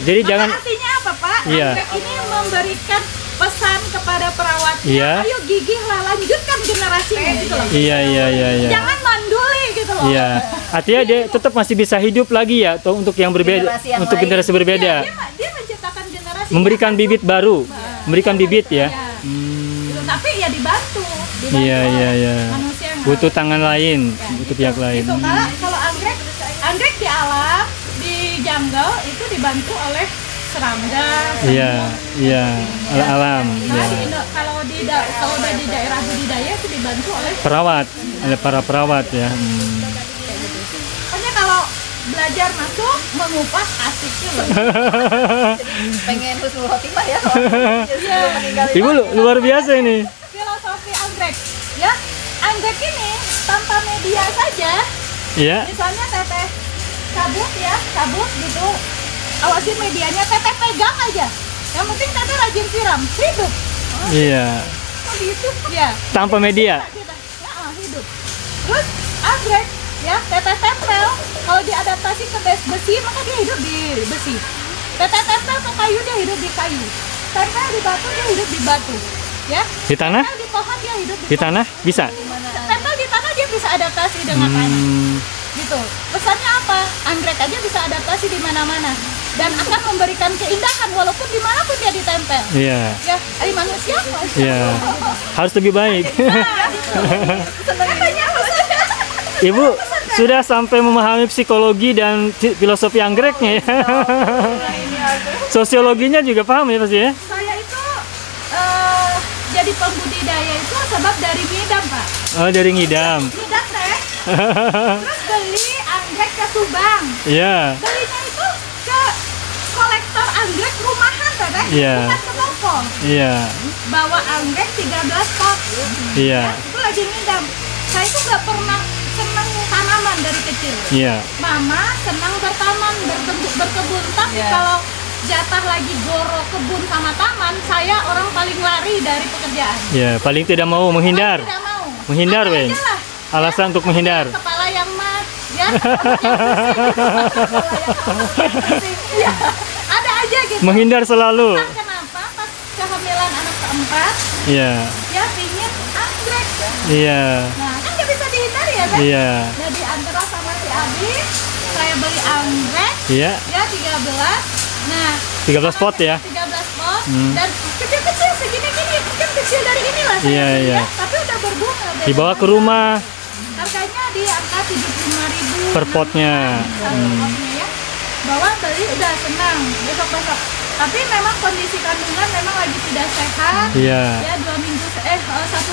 Jadi Maka jangan. artinya apa, Pak? Iya. Anggrek ini memberikan pesan kepada perawatnya, Iya. ayo gigihlah, lanjutkan generasinya gitu loh. Iya. Jangan manduli gitu loh. Iya. Artinya dia tetap masih bisa hidup lagi ya, atau untuk yang berbeda, Generasi yang untuk lain. generasi berbeda. Dia menciptakan generasi. Memberikan bibit baru, memberikan bibit ya. Iya. Gitu. Tapi ya dibantu Iya. oleh manusia yang Butuh tangan lain, Ya, butuh gitu. pihak lain. Gitu. Kalau anggrek di alam, di jungle itu dibantu oleh serangga. Iya, alam. Nah, Ya. kalau di daerah budidaya itu dibantu oleh Perawat, oleh para perawat ya. pokoknya kalau belajar masuk mengupas asiknya loh. Pengen husnul khotimah ya sebelum meninggal. Ibu luar biasa ini. Filosofi anggrek ya, anggrek ini tanpa media saja, Iya. misalnya teteh cabut gitu, awasin medianya, teteh pegang aja, yang penting teteh rajin siram, hidup. Iya. Oh gitu. Ya. Tanpa media. Hidup. Terus anggrek ya tetes tempel. Kalau diadaptasi ke besi maka dia hidup di besi. Tetes tempel ke kayu dia hidup di kayu. Tempel di batu dia hidup di batu. Ya. Di tanah? Tempel di pohon dia hidup Di tanah bisa? Tempel di tanah dia bisa adaptasi dengan tanah. Gitu. Pesannya apa? Anggrek aja bisa adaptasi di mana-mana dan akan memberikan keindahan walaupun dimanapun dia ditempel. Iya. Ya, manusia. Iya. Harus lebih baik. Katanya maksudnya. Ibu sudah sampai memahami psikologi dan filosofi anggreknya ya. Sosiologinya juga paham ya pasti ya? Saya itu jadi pembudidaya itu sebab dari ngidam, Pak. Oh, dari ngidam. Ngidam teh. Terus beli anggrek ke Subang. Iya. Belinya itu ke kolektor anggrek rumahan teh. Iya. Bukan ke toko. Iya. Bawa anggrek 13 pot. Iya. Ya, itu lagi ngidam. Saya itu nggak pernah senang tanaman dari kecil. Iya. Mama senang bertaman, berkebun. Tapi kalau jatah lagi goro kebun sama taman, saya orang paling lari dari pekerjaan. Iya, paling tidak mau menghindar. Tidak mau. Menghindar, Apa Wen. aja lah. Alasan untuk menghindar. Kepala yang mat, ya. Ya, ada aja gitu. Menghindar selalu. Entah kenapa pas kehamilan anak keempat, Iya. ya pingin anggrek. Iya. Nah, kan nggak bisa dihindari ya kan? Iya. Jadi antara sama si Abi, saya beli anggrek, Iya. ya 13. Nah, 13 pot ya. 13 pot dan kecil-kecil segini-gini, kan kecil dari inilah saya Iya, beli iya. ya, tapi udah berbunga. Dibawa ke rumah Harganya di angka 75.000 per potnya. Satu potnya ya. Bawa beli udah senang besok-besok. Tapi memang kondisi kandungan memang lagi tidak sehat. Iya. Ya 1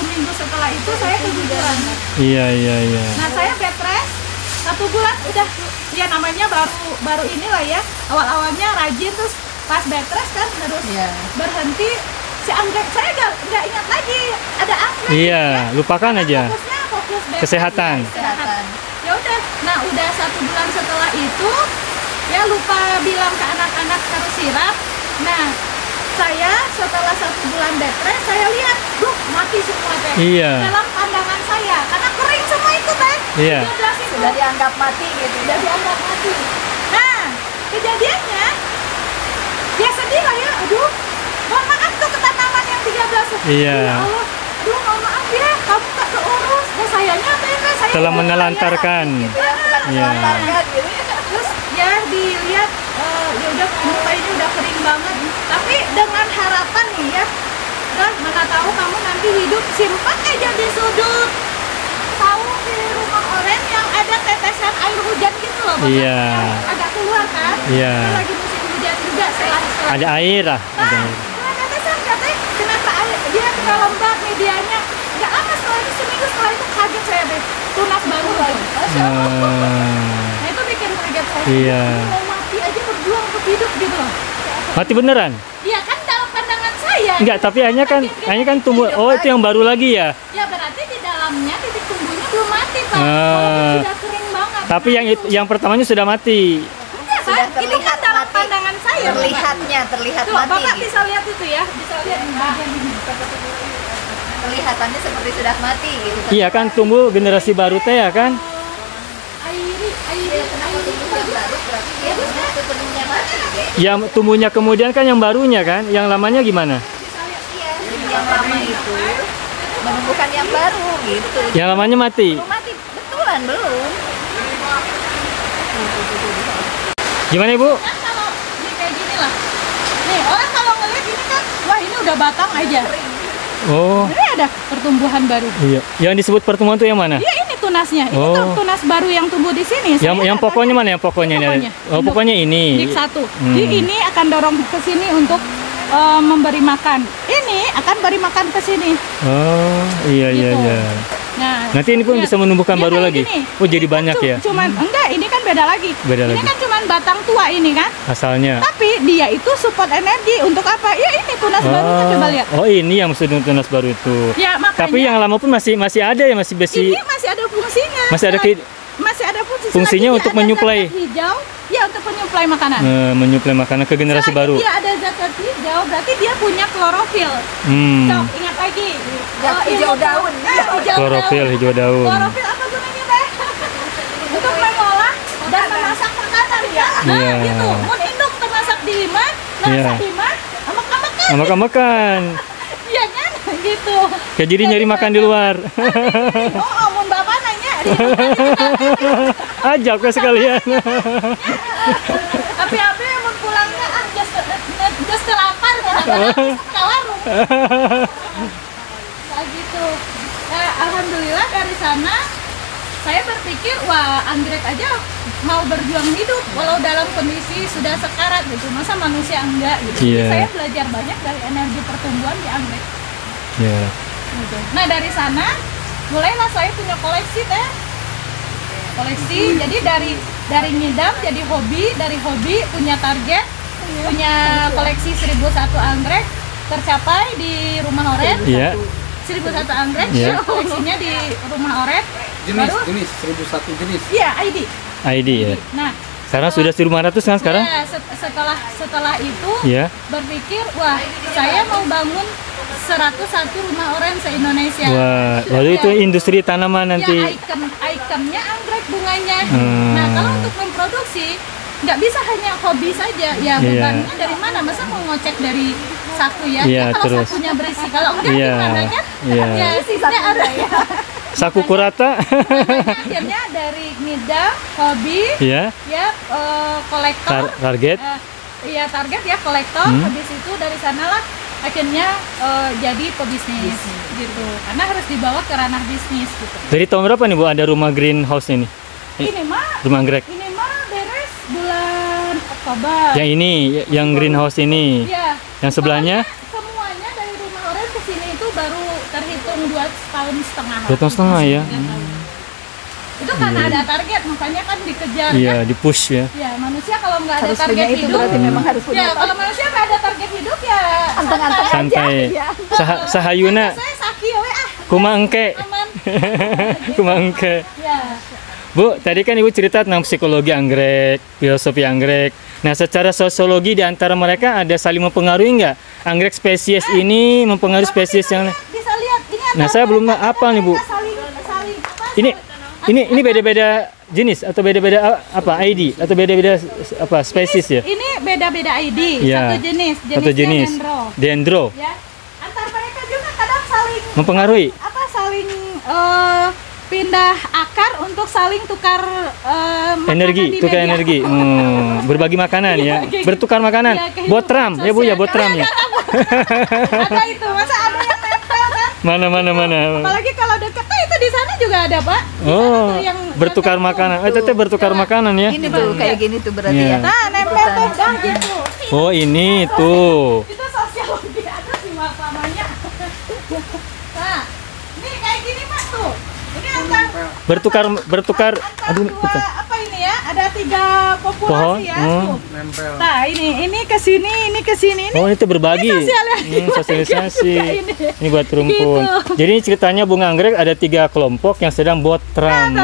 minggu setelah itu saya keguguran. Iya, iya, iya. Nah saya bed rest 1 bulan udah ya namanya baru inilah ya awal-awalnya rajin terus pas bed rest kan terus berhenti si anggrek saya nggak ingat lagi ada anggrek. Iya, ya. lupakan aja. Fokus bed Kesehatan. rest, kesehatan. Ya udah, nah udah 1 bulan setelah itu ya lupa bilang ke anak-anak harus sirap. Nah saya setelah 1 bulan bed rest saya lihat, mati semua teh. Iya. Dalam pandangan saya karena kering semua itu teh. Iya. 13 itu. Sudah dianggap mati gitu. Sudah dianggap mati. Nah, kejadiannya dia sedih lah ya. Aduh, mohon maaf tuh ke tanaman yang 13. Iya. Ya Allah, aduh mohon maaf ya, kamu tak keurus. Nah, sayanya apa ya? Saya Telah udah menelantarkan. bayar. Iya. Terus ya dilihat, ya udah muka ini udah kering banget. Tapi dengan harapan nih ya, dan mana tahu kamu nanti hidup simpan aja di sudut. Tahu di rumah oren yang ada tetesan air hujan gitu loh, Bapak. Iya. Yang agak keluar kan? Iya. Kan lagi musim hujan juga setelah Ada air lah. Ada air. tetesan katanya kenapa air dia kena lembab medianya. Nggak lama setelah itu seminggu setelah itu kaget saya deh. Tunas baru lagi. Nah itu bikin kaget saya. Iya. Mau mati aja berjuang untuk hidup gitu loh. Mati beneran? Iya kan dalam pandangan saya. Enggak, tapi hanya kan tumbuh. Oh, itu yang baru lagi ya. Ya berarti di dalamnya titik tumbuhnya belum mati Pak. Ah. Walaupun sudah kering banget. Tapi yang pertamanya sudah mati. Enggak Sudah Pak, itu kan terlihat dalam mati. pandangan saya. Terlihat Tuh, mati Bapak gitu. bisa lihat itu ya, bisa lihat di bagian ini. Kelihatannya seperti sudah mati gitu. Iya kan, tumbuh generasi baru teh ya kan? Airi Tumbuhan baru berarti dia belum sepenuhnya mati gitu. Yang tumbuhnya kemudian kan yang barunya kan? Yang lamanya gimana? Yang lama itu menumbuhkan yang baru gitu. Yang lamanya mati. Belum mati betulan belum. Gimana Ibu? kan kalau ini kayak gini lah. Nih, orang kalau ngeliat ini kan, wah ini udah batang aja. Oh, Ini ada pertumbuhan baru. iya. Yang disebut pertemuan tuh yang mana? Iya ini tunasnya. Ini Oh. tunas baru yang tumbuh di sini. Saya Yang nggak pokoknya tahu. mana? Yang pokoknya ini. Pokoknya. Oh, pokoknya ini. Dik 1. Jadi ini akan dorong ke sini untuk memberi makan. Ini akan beri makan ke sini. Oh, iya iya Gitu. iya. Nah, Nanti ini pun lihat. bisa menumbuhkan Iya, baru kayak lagi. gini. Oh, jadi Ini kan banyak ya? Cuman enggak, ini kan beda lagi. Beda ini lagi. kan cuman batang tua ini kan. Asalnya. Tapi dia itu support energi untuk apa? Ya ini tunas barunya coba lihat. Oh, ini yang maksud tunas baru itu. Ya makanya. Tapi yang lama pun masih ada ya, masih besi. ini masih ada fungsinya. Masih ada masih ada fungsinya. Fungsinya lagi untuk ada menyuplai. zat hijau, ya untuk menyuplai makanan. Menyuplai makanan ke generasi Selagi baru. dia ada zat hijau, berarti dia punya klorofil. Hmm. Sok, ingat lagi. Hijau daun. Hijau Klorofil hijau daun. Klorofil apa gunanya teh? Untuk mengolah dan memasak makanan ya. Nah, Iya. gitu. Mun induk termasak di imah, Iya. masak di imah, amak-amakan. Makan. Iya kan? Gitu. Kayak jadi nyari makan di luar. Oh, mun bapak nanya. Ajak ke sekalian. Api-api mun pulangnya just lapar ke warung. Kayak gitu. Nah, alhamdulillah dari sana saya berpikir wah anggrek aja mau berjuang hidup walau dalam kondisi sudah sekarat gitu, masa manusia enggak gitu. Jadi Iya. saya belajar banyak dari energi pertumbuhan di anggrek Ya. gitu. Nah dari sana mulailah saya punya koleksi teh, koleksi. Jadi dari ngidam jadi hobi, dari hobi punya target, punya koleksi 1001 anggrek tercapai di Rumah Oren. Iya. 1001 anggrek, Iya. koleksinya di Rumah Oren. Jenis 1001 jenis. Iya, ID. ID ya. Nah, Sekarang sudah 1.500 kan sekarang? ya, setelah itu Ya. berpikir, wah, saya mau bangun 101 rumah oren se-Indonesia. Wah, lalu itu industri tanaman nanti. Ya, ikonnya anggrek bunganya. Hmm. Nah, kalau untuk memproduksi nggak bisa hanya hobi saja. Ya, Iya. bebannya dari mana? Masa mau ngecek dari saku ya? Iya, Ya, kalau terus. sakunya berisi, kalau enggak Iya, gimana kan? iya. Ya, sisanya ada ya. Saku kurata. Akhirnya dari ngidam, hobi, Ya. ya kolektor. Target. Iya target ya kolektor. Habis itu dari sanalah akhirnya jadi pebisnis gitu. Karena harus dibawa ke ranah bisnis gitu. Dari tahun berapa nih Bu ada rumah greenhouse ini? Ini mah Rumah anggrek. beres bulan Oktober. Yang ini, yang greenhouse ini. Ya. Yang sebelahnya? Semuanya dari rumah oren ke sini itu baru terhitung 2 tahun setengah. 2 tahun setengah ya. Itu karena ada target, makanya kan dikejar. Iya, di push ya. Ya, manusia kalau nggak ada Harus target punya itu hidup, berarti memang harus punya. ya kalau manusia nggak ada target hidup ya Anteng-anteng aja. Santai. Ya. Sahayuna Saya sakio we kuma engke. aman. Kuma engke. Ya. Bu, tadi kan Ibu cerita tentang psikologi anggrek, filosofi anggrek. Nah, secara sosiologi di antara mereka ada saling mempengaruhi nggak? Anggrek spesies ini mempengaruhi spesies yang lain? Bisa lihat ini Nah, saya belum apa nih, Bu. saling apa? Ini beda-beda jenis atau beda-beda apa ID atau beda-beda apa spesies ya? Ini beda-beda ID, Iya. satu jenis, Satu jenis. dendro. Dendro. Ya. Antar mereka juga kadang saling Mempengaruhi. saling pindah akar untuk saling tukar makanan Energi, di tukar media. energi. Berbagi makanan ya. kayak Bertukar makanan. Iya, kehidupan Botram, ya Bu ya, sosial. botram ya. Ada itu, masa ada yang nempel kan? Mana. Apalagi kalau deket, itu di sana juga ada Pak. Di sana Oh, tuh yang bertukar nempel makanan. tuh. Teteh bertukar makanan ya. Ini tuh kayak gini tuh berarti Iya. ya. Nah, nempel tuh dah gitu. Oh, ini tuh. Itu sosiologi ada sih namanya. Nah, ini kayak gini Mas tuh. Ini antar Bertukar. Aduh, dua, bukan. apa ini ya? Ada 3 populasi Pohon, ya. hmm. Tuh. Nempel. Nah, ini ke sini, ini ke sini. Ini Oh, itu berbagi. Ini Sosialisasi. juga ini. Ini buat rumpun. Gitu. Jadi ceritanya bunga anggrek ada 3 kelompok yang sedang botram.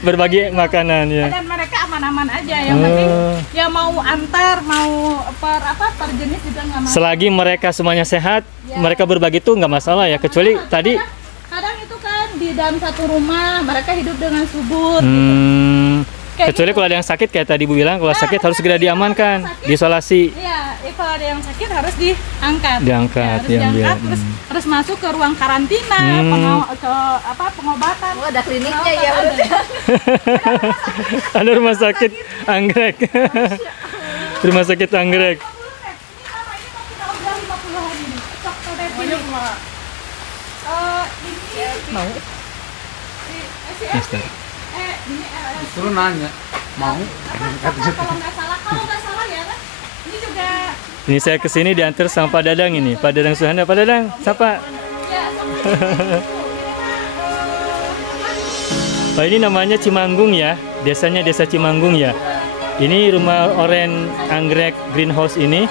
Berbagi makanan ya. Dan mereka aman-aman aja, yang penting ya mau antar, mau per jenis juga nggak masalah. Selagi mereka semuanya sehat, mereka berbagi itu nggak masalah ya. Kecuali tadi Kadang itu kan di dalam satu rumah mereka hidup dengan subur. Kayak kecuali gitu. kalau ada yang sakit kayak tadi Bu bilang, kalau sakit harus segera diamankan, diisolasi. Iya, kalau ada yang sakit harus diangkat. Diangkat, harus ya, diangkat, biar- terus harus masuk ke ruang karantina, pengobatan. Oh, ada kliniknya ya Ada. berarti. Ada rumah sakit anggrek. Rumah sakit anggrek. Ini lama ini masih tahun 50-an ini. Cok, Todep ini. Ini Mau. si Yes, Esti. Ini Suruh nanya, mau? kalau nggak salah ya kan. Ini juga Ini saya kesini diantar sama Pak Dadang ini. Pak Dadang Suhanda. Pak Dadang, siapa? ya Oh, ini namanya Cimanggung ya. Desanya Desa Cimanggung ya. Ini rumah oren anggrek greenhouse ini.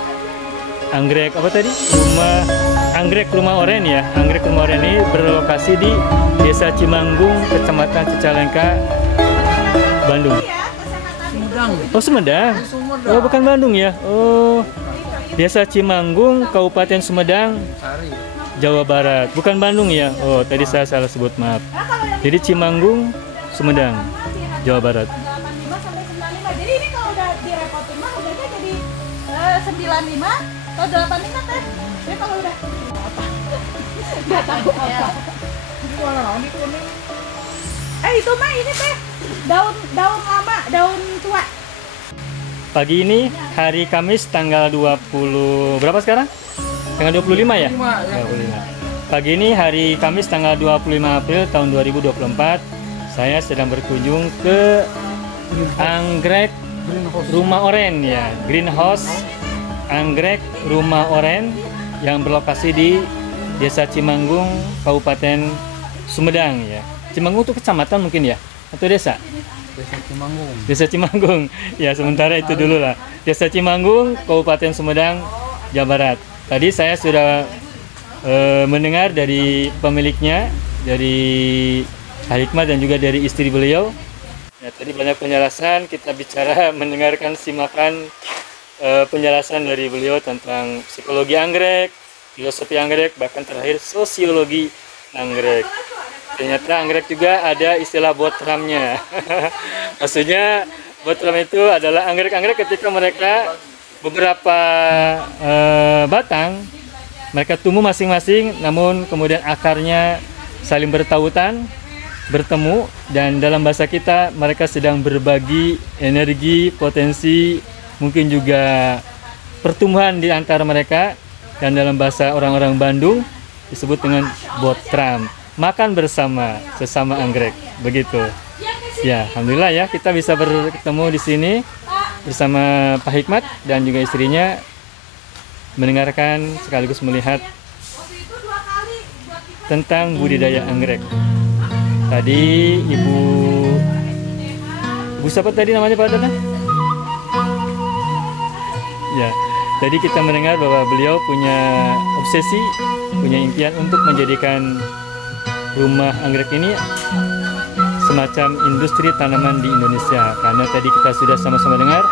Anggrek apa tadi? Anggrek rumah oren ya. Anggrek rumah oren ini berlokasi di Desa Cimanggung, Kecamatan Cicalengka, Bandung. Sumedang. Oh, Sumedang. Oh, bukan Bandung ya. Oh. Desa Cimanggung, Kabupaten Sumedang, Sari. Jawa Barat. Bukan Bandung ya. Oh, tadi saya salah sebut, maaf. Jadi Cimanggung, Sumedang, Jawa Barat. 85 sampai 95. Jadi ini kalau udah direpotin mah udahnya jadi 95 atau 85 teh. Jadi kalau udah nggak tahu apa. Ini warna naon itu kuning? Itu mah ini teh daun lama, daun tua. Pagi ini hari Kamis tanggal 20 berapa sekarang? Tanggal 25 ya? 25. Pagi ini hari Kamis tanggal 25 April tahun 2024. Saya sedang berkunjung ke anggrek Rumah Oren ya, greenhouse anggrek Rumah Oren yang berlokasi di Desa Cimanggung, Kabupaten Sumedang ya. Cimanggung itu kecamatan mungkin ya atau desa? Desa Cimanggung. Desa Cimanggung. Ya, sementara itu dulu lah. Desa Cimanggung, Kabupaten Sumedang, Jawa Barat. Tadi saya sudah mendengar dari pemiliknya, dari Pak Hikmat dan juga dari istri beliau. Ya, tadi banyak penjelasan, kita bicara mendengarkan simakan penjelasan dari beliau tentang psikologi anggrek, filosofi anggrek, bahkan terakhir sosiologi anggrek. Ternyata anggrek juga ada istilah botramnya. Maksudnya botram itu adalah anggrek-anggrek ketika mereka beberapa batang mereka tumbuh masing-masing, namun kemudian akarnya saling bertautan, bertemu, dan dalam bahasa kita mereka sedang berbagi energi, potensi, mungkin juga pertumbuhan di antara mereka, dan dalam bahasa orang-orang Bandung disebut dengan botram. Makan bersama sesama anggrek, begitu. Ya, alhamdulillah ya kita bisa bertemu di sini bersama Pak Hikmat dan juga istrinya, mendengarkan sekaligus melihat tentang budidaya anggrek. Tadi Ibu siapa tadi namanya Pak Dana? Ya, tadi kita mendengar bahwa beliau punya obsesi, punya impian untuk menjadikan rumah anggrek ini semacam industri tanaman di Indonesia, karena tadi kita sudah sama-sama dengar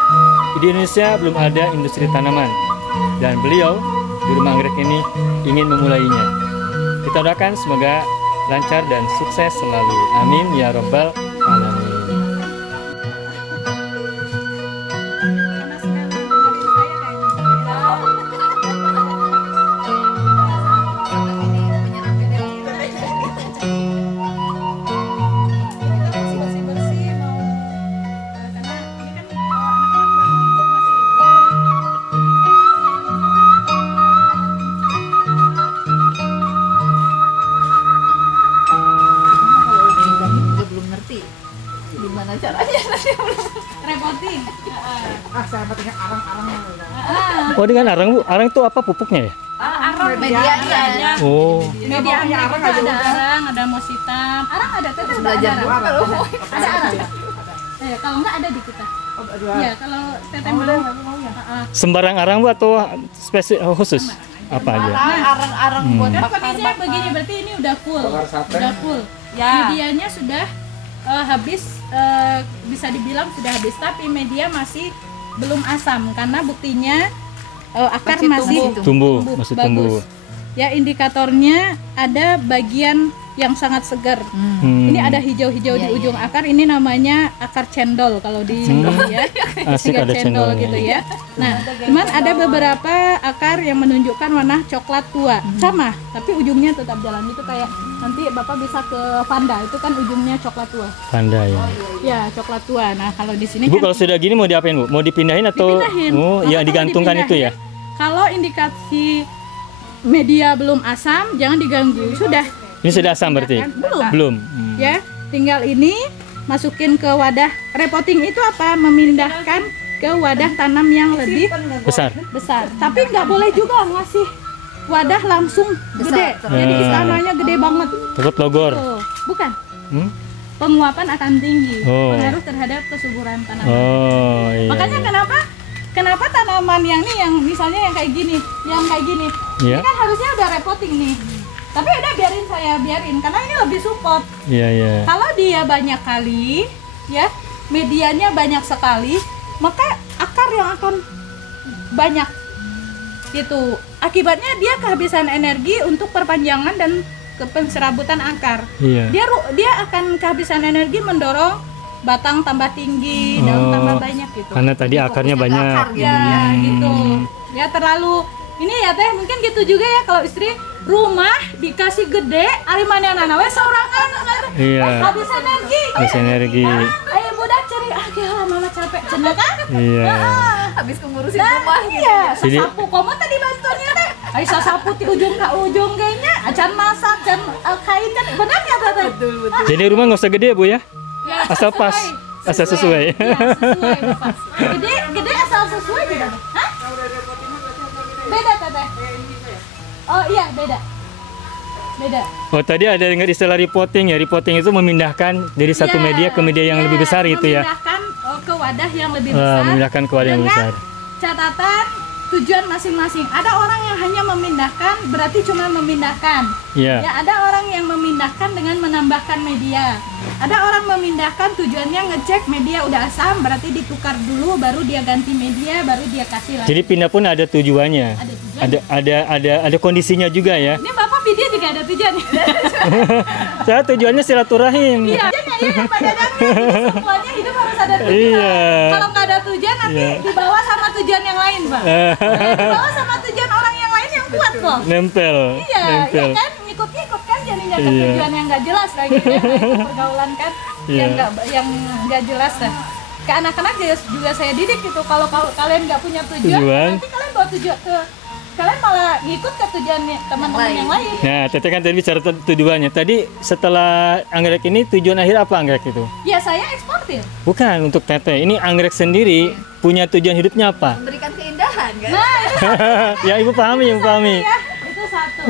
di Indonesia belum ada industri tanaman dan beliau di rumah anggrek ini ingin memulainya. Kita doakan semoga lancar dan sukses selalu, amin ya robbal alamin. Gimana caranya nanti Repotin. Saya pentingnya arang-arang. Oh, dengan arang Bu, arang itu apa pupuknya ya? Arang medianya. Oh, media anggrek itu ada arang, ada mositam. Arang ada, teteh sudah Belajar ada dulu arang. kalau mau. Ada arang. Kalau enggak ada di kita. Iya, kalau teteh belum. sembarang arang Bu atau spesifik khusus? Apa aja? Arang-arang buat Kan bakar. kondisinya begini, berarti ini udah full. Bakar sate. Udah full. Ya. Medianya sudah habis, bisa dibilang sudah habis, tapi media masih belum asam karena buktinya akar masih Tumbuh, masih bagus. tumbuh. Ya, indikatornya ada bagian yang sangat segar. Ini ada hijau-hijau di Iya, ujung akar, ini namanya akar cendol kalau di ya. Asik Akar ada cendol gitu ya. Nah, cuman ada beberapa akar yang menunjukkan warna coklat tua. Sama, tapi ujungnya tetap jalan. Itu kayak nanti Bapak bisa ke Panda, itu kan ujungnya coklat tua. Pandai ya. Ya, coklat tua. Nah, kalau di sini Ibu kan kalau sudah gini mau diapain Bu? Mau dipindahin atau? dipindahin. Oh, Kalau ya digantungkan itu ya. Kalau indikasi media belum asam, jangan diganggu. Sudah. Ini sudah asam berarti? Belum. Belum. Ya, tinggal ini masukin ke wadah. Repotting itu apa? Memindahkan ke wadah tanam yang lebih Besar. besar. Tapi nggak boleh juga ngasih wadah langsung gede. Besar. Jadi Ya. tanahnya gede banget. Takut logor. Tuh. Bukan. Hmm? Penguapan akan tinggi. Oh. Pengaruh terhadap kesuburan tanaman. Oh iya. Makanya kenapa tanaman yang nih, yang misalnya yang kayak gini, Iya. ini kan harusnya udah repotting nih. Tapi udah biarin karena ini lebih support. Iya iya. Kalau dia banyak kali, ya medianya banyak sekali, maka akar yang akan banyak gitu. Akibatnya dia kehabisan energi untuk perpanjangan dan penserabutan akar. Iya. Dia akan kehabisan energi mendorong batang tambah tinggi, daun tambah banyak gitu. Karena tadi akarnya banyak. Ya gitu. Ya terlalu ini ya teh mungkin gitu juga ya kalau istri rumah dikasih gede, ari mana nawe sorangan. Iya. Habis energi. Habis energi. Ayo budak cari gila mama capek cenah kan? Iya. Habis ngurusin rumah gitu. Iya, Jadi- sasapu komo tadi bantuannya teh. Ayo sasapu ti ujung ka ujung kayaknya, acan masak dan kain kan benar ya teh? Betul. Jadi rumah nggak usah gede Bu ya? Ya, Asal pas, asal sesuai. Iya, sesuai Bapak. Gede asal sesuai gitu. Hah? Beda teteh. Oh iya, beda. Beda. Oh tadi ada dengar istilah reporting ya. Reporting itu memindahkan dari satu Iya, media ke media yang iya, lebih besar itu ya. Memindahkan ke wadah yang lebih besar. Memindahkan ke wadah yang dengan besar. Catatan tujuan masing-masing. Ada orang yang hanya memindahkan berarti cuma memindahkan. Iya. Ya, ada orang yang memindahkan dengan menambahkan media. Ada orang memindahkan tujuannya ngecek media udah asam, berarti ditukar dulu, baru dia ganti media, baru dia kasih lagi. Jadi pindah pun ada tujuannya. Ada tujuannya. Ada kondisinya juga ya. Ini Bapak video juga ada tujuannya. Saya tujuannya silaturahim. Iya, ya, Pak Dadang. Ini semuanya hidup harus ada tujuan. Iya. Kalau nggak ada tujuan nanti Iya. dibawa sama tujuan yang lain, Pak. Dibawa sama tujuan orang yang lain yang kuat kok. Nempel. Iya, Nempel. iya kan ngikut-ngikut kan jadinya ke Iya. tujuan yang nggak jelas lagi kan. Nah, itu pergaulan kan Iya. yang nggak jelas lah. Ke anak-anak juga saya didik gitu. Kalau kalian nggak punya tujuan, nanti kalian bawa tujuan ke kalian malah ngikut ke tujuan teman-teman yang lain. Nah, Teteh kan tadi bicara tujuannya. Tadi setelah anggrek ini tujuan akhir apa anggrek itu? Ya saya eksportir. Bukan untuk Teteh. Ini anggrek sendiri punya tujuan hidupnya apa? Memberikan keindahan kan. Nah, itu Ya Ibu pahami, Ibu pahami. ya, itu satu.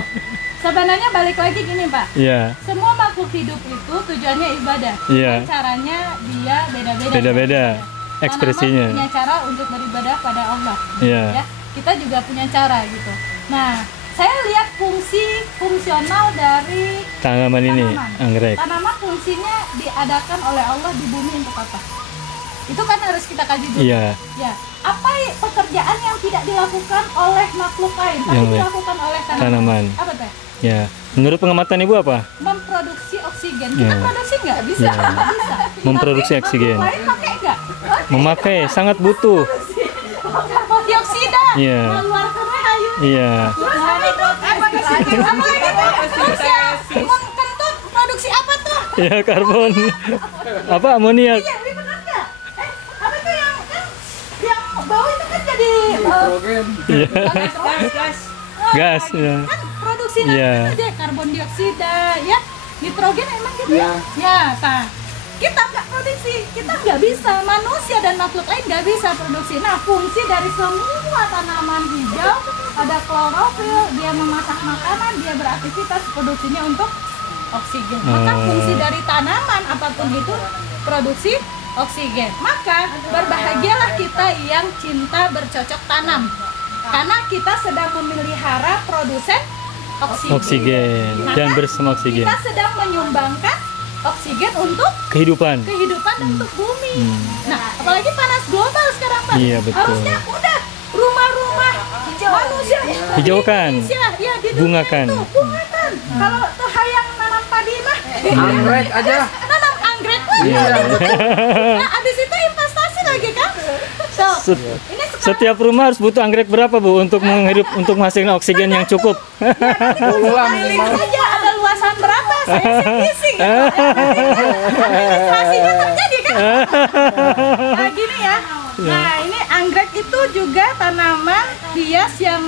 Sebenarnya balik lagi gini Pak, Iya. semua makhluk hidup itu tujuannya ibadah. Iya. Cuman caranya dia beda-beda. Beda-beda ekspresinya. Tanaman punya cara untuk beribadah pada Allah. Iya. Ya, kita juga punya cara gitu. Nah, saya lihat fungsional dari Tanaman ini anggrek. Tanaman fungsinya diadakan oleh Allah di bumi untuk apa? Itu kan harus kita kaji dulu. Iya. Ya, apa pekerjaan yang tidak dilakukan oleh makhluk lain, tapi Yang dilakukan oleh tanaman. Apa teh? Ya. Menurut pengamatan Ibu apa? Memproduksi oksigen. Kita Ya. produksi nggak? Bisa. Ya. Nggak bisa. Memproduksi Tapi oksigen. makhluk lain pakai nggak? Memakai, sangat butuh. Karbon dioksida. Iya. Mengeluarkannya hayu. Iya. Terus apa itu? Apa lagi tuh? Terus yang mengkentut produksi apa tuh? Ya karbon. Apa amoniak? Iya, ini benar nggak? Apa tuh yang kan yang bau itu kan jadi Nitrogen. Iya. gas. Gas, ya. Kan produksi Iya. nanti aja karbon dioksida, ya nitrogen emang gitu Iya. ya. Nah, kita nggak produksi, kita nggak bisa, manusia dan makhluk lain nggak bisa produksi. Nah, fungsi dari semua tanaman hijau ada klorofil, dia memasak makanan, dia beraktivitas produksinya untuk oksigen. Maka fungsi dari tanaman apapun itu produksi oksigen. Maka berbahagialah kita yang cinta bercocok tanam, karena kita sedang memelihara produsen oksigen. Oksigen dan Maka bersama oksigen. kita sedang menyumbangkan oksigen untuk Kehidupan. kehidupan dan untuk bumi. Nah, apalagi panas global sekarang Pak. Iya, betul. Harusnya udah rumah-rumah manusia Hijaukan. di Indonesia, ya, di dunia Bungakan. itu, bungakan. Kalau tuh hayang nanam padi mah Anggrek aja. nanam anggrek lah. Iya. Nah, abis itu investasi lagi kan. So, Set- ini sekarang Setiap rumah harus butuh anggrek berapa Bu untuk untuk menghasilkan oksigen yang cukup? Puluhan keliling minimal. saja ada luasan berapa, saya sih gitu. Administrasinya terjadi kan. Nah gini ya. Nah ini anggrek itu juga tanaman hias yang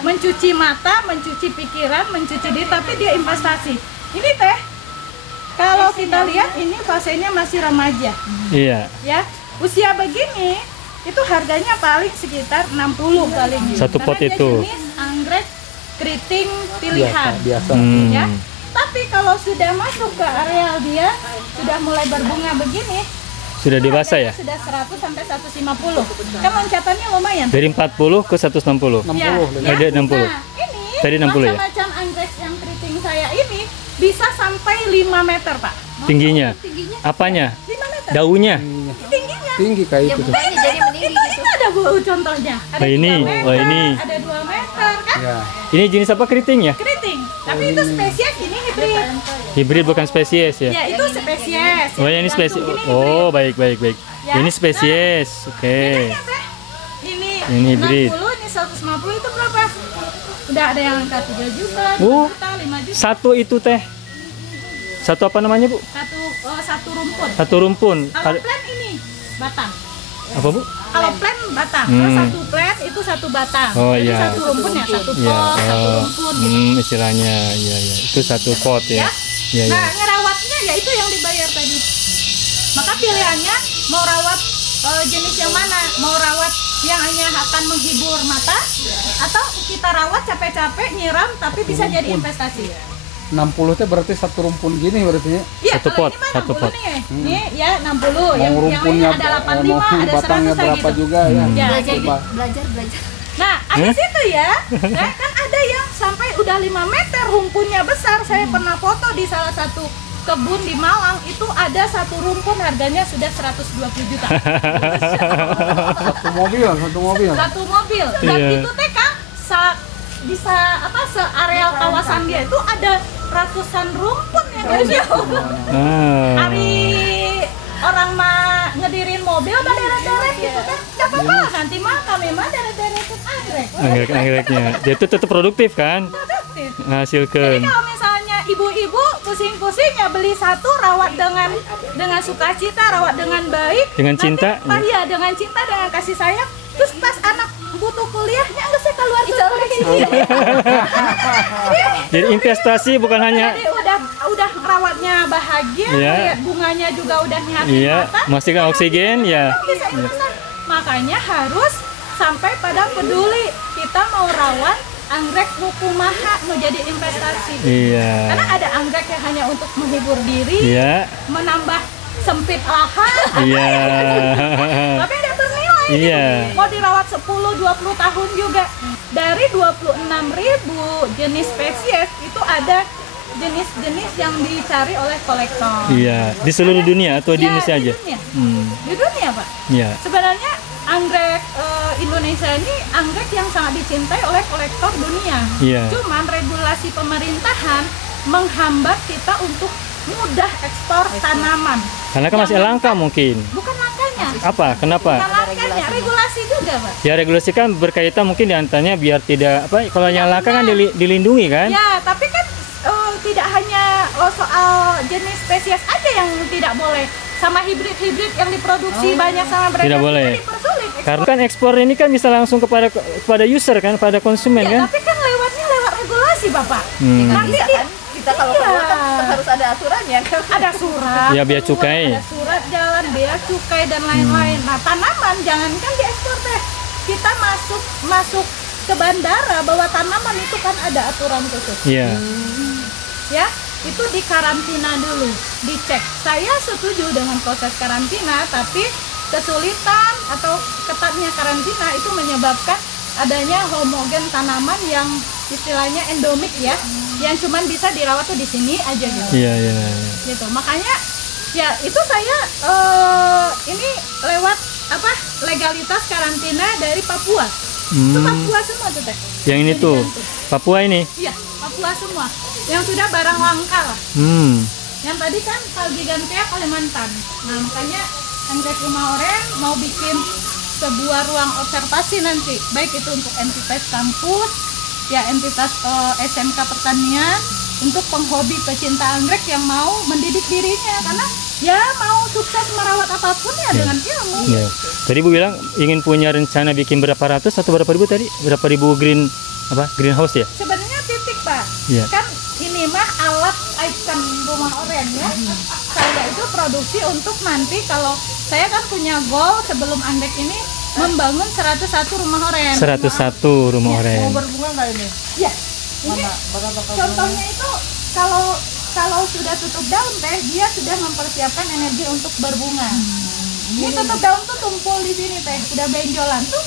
mencuci mata, mencuci pikiran, mencuci diri, tapi dia investasi. Ini teh, kalau kita lihat ini fasenya masih remaja, Iya. ya. Usia begini itu harganya paling sekitar 60 paling. Satu pot Karena dia itu. jenis anggrek keriting pilihan. Biasa. Ya. Tapi kalau sudah masuk ke areal dia sudah mulai berbunga begini, Sudah dewasa ya? sudah 100 sampai 150. Kan loncatannya lumayan. Dari 40 ke 160. 60. Ya, Ada 60. Nah, ini Tadi 60 ya? macam-macam anggrek yang keriting saya ini bisa sampai 5 meter, Pak. Tingginya. Tingginya Apanya? 5 meter. meter. Daunnya. Tingginya. Tinggi kayak Ya itu tuh. bunganya jadi meninggi gitu. Itu ada Bu contohnya. Ada Oh, ini. 3 meter, Oh, ini. ada 2 meter kan? Ya. Ini jenis apa, keriting ya? Keriting. Tapi itu spesies, ini hibrid. Hibrid bukan spesies ya? Ya, itu spesies. Oh, yang ini spesies. Gantung ini Oh, baik. Ya. Ini spesies. Oke. Bedanya, Teh. Ini Ini hibrid. 60, ini 150 itu berapa? Udah ada yang angka 3 juta, 2 Oh. juta, 5 juta. Satu itu teh. Satu apa namanya, Bu? Satu rumpun. Satu rumpun. Kalau Ada- plant ini batang. apa, Bu? Kalau plant batang, Hmm. terus satu plant itu satu batang. Oh, Jadi iya. satu rumpun ya, satu Iya. pot, satu Oh. rumpun gitu. Istilahnya. Iya. Itu satu pot ya. Iya, Nah, iya. ngerawatnya ya itu yang dibayar tadi. Maka pilihannya mau rawat jenis yang mana? Mau rawat yang hanya akan menghibur mata atau kita rawat capek-capek nyiram tapi bisa jadi investasi. 60 teh berarti satu rumpun gini berarti ya. Iya, Satu kalau pot, ini mah satu 60 pot. nih. Ini ya 60, Mau yang ini rumpunnya ada 85, mau ada batangnya 100 berapa gitu. juga ya. Ya, Belajar, jadi belajar. nah, habis itu ya, kan ada yang sampai udah 5 meter rumpunnya besar. Saya pernah foto di salah satu kebun di Malang, itu ada satu rumpun harganya sudah 120 juta. Satu mobil. Satu mobil. Dan Iya. itu teh Kang, bisa apa seareal kawasan dia itu ada ratusan rumpun yang ada. Ah. Hari orang mah ngedirin mobil mah deret-deret gitu kan. Gak apa-apa lah, nanti mah kami mah deret-deretin anggrek. Anggrek-anggreknya. Dia itu tetap produktif kan? Produktif. Jadi Menghasilkan. kalau misalnya ibu-ibu pusing-pusing ya beli satu, rawat dengan sukacita, rawat dengan baik, Dengan nanti, cinta, iya dengan cinta, dengan kasih sayang. Terus pas anak butuh kuliahnya nggak sih keluar Jadi investasi bukan hanya Jadi udah rawatnya bahagia, Iya. lihat bunganya juga udah nyiapin iya, mata. memastikan oksigen ya. Bisa investasi. Makanya harus sampai pada peduli kita mau rawat anggrek hukumaha mau jadi investasi. Iya. Karena ada anggrek yang hanya untuk menghibur diri, Iya. menambah sempit lahan, Iya. tapi ada bernilai. Iya. Gitu. Mau dirawat 10-20 tahun juga. Dari 26.000 jenis spesies itu ada jenis-jenis yang dicari oleh kolektor. Iya, di seluruh dunia atau di Ya, Indonesia aja? Dunia. Hmm. Di dunia, Pak. Iya. Sebenarnya anggrek Indonesia ini anggrek yang sangat dicintai oleh kolektor dunia. Iya. Cuman regulasi pemerintahan menghambat kita untuk mudah ekspor tanaman. Karena kan masih langka mungkin. Bukan langkanya. Apa? Kenapa? Bukan langkanya, regulasi juga, Pak. Ya regulasi kan berkaitan mungkin diantaranya biar tidak apa kalau yang langka kan dilindungi kan? Ya, tapi kan tidak hanya soal jenis spesies aja yang tidak boleh. Sama hibrid-hibrid yang diproduksi banyak sama mereka Tidak boleh. dipersulit ekspor. Karena kan ekspor ini kan bisa langsung kepada user kan, pada konsumen Ya, kan? tapi kan lewatnya lewat regulasi, Bapak. Hmm. Nanti Bisa kan? Kita kalau Iya. keluar kan tetap harus ada aturannya kan. ada surat, Ya, bea cukai. ada surat jalan, bea cukai dan lain-lain. Nah, tanaman jangankan diekspor teh, kita masuk ke bandara bawa tanaman itu kan ada aturan khusus. Iya. Ya, itu dikarantina dulu, dicek. Saya setuju dengan proses karantina, tapi kesulitan atau ketatnya karantina itu menyebabkan adanya homogen tanaman yang istilahnya endemik ya, yang cuman bisa dirawat tuh di sini aja gitu. Iya, iya. Gitu. Makanya ya itu saya ini lewat apa legalitas karantina dari Papua. Itu Hmm. Papua semua tuh teh. Yang ini tuh Papua ini. Iya, Papua semua. Yang sudah barang langka lah. Hmm. Yang tadi kan Salgigantea Kalimantan. Nah makanya Anggrek Rumah Oren mau bikin sebuah ruang observasi nanti, baik itu untuk entitas kampus, ya entitas SMK pertanian, untuk penghobi pecinta anggrek yang mau mendidik dirinya, karena ya mau sukses merawat apapun ya dengan ilmu. Ya. Tadi Bu bilang ingin punya rencana bikin berapa ratus atau berapa ribu tadi? Berapa ribu greenhouse ya? Sebenarnya titik Pak, Iya. kan ini mah alat icon Rumah Oren ya. Saya itu produksi untuk nanti kalau saya kan punya goal sebelum anggrek ini membangun 101 rumah oren. 101 rumah oren. Mau berbunga nggak ini? Ya, ini contohnya itu kalau sudah tutup daun teh, dia sudah mempersiapkan energi untuk berbunga. Ini tutup daun tuh tumpul di sini teh, udah benjolan tuh,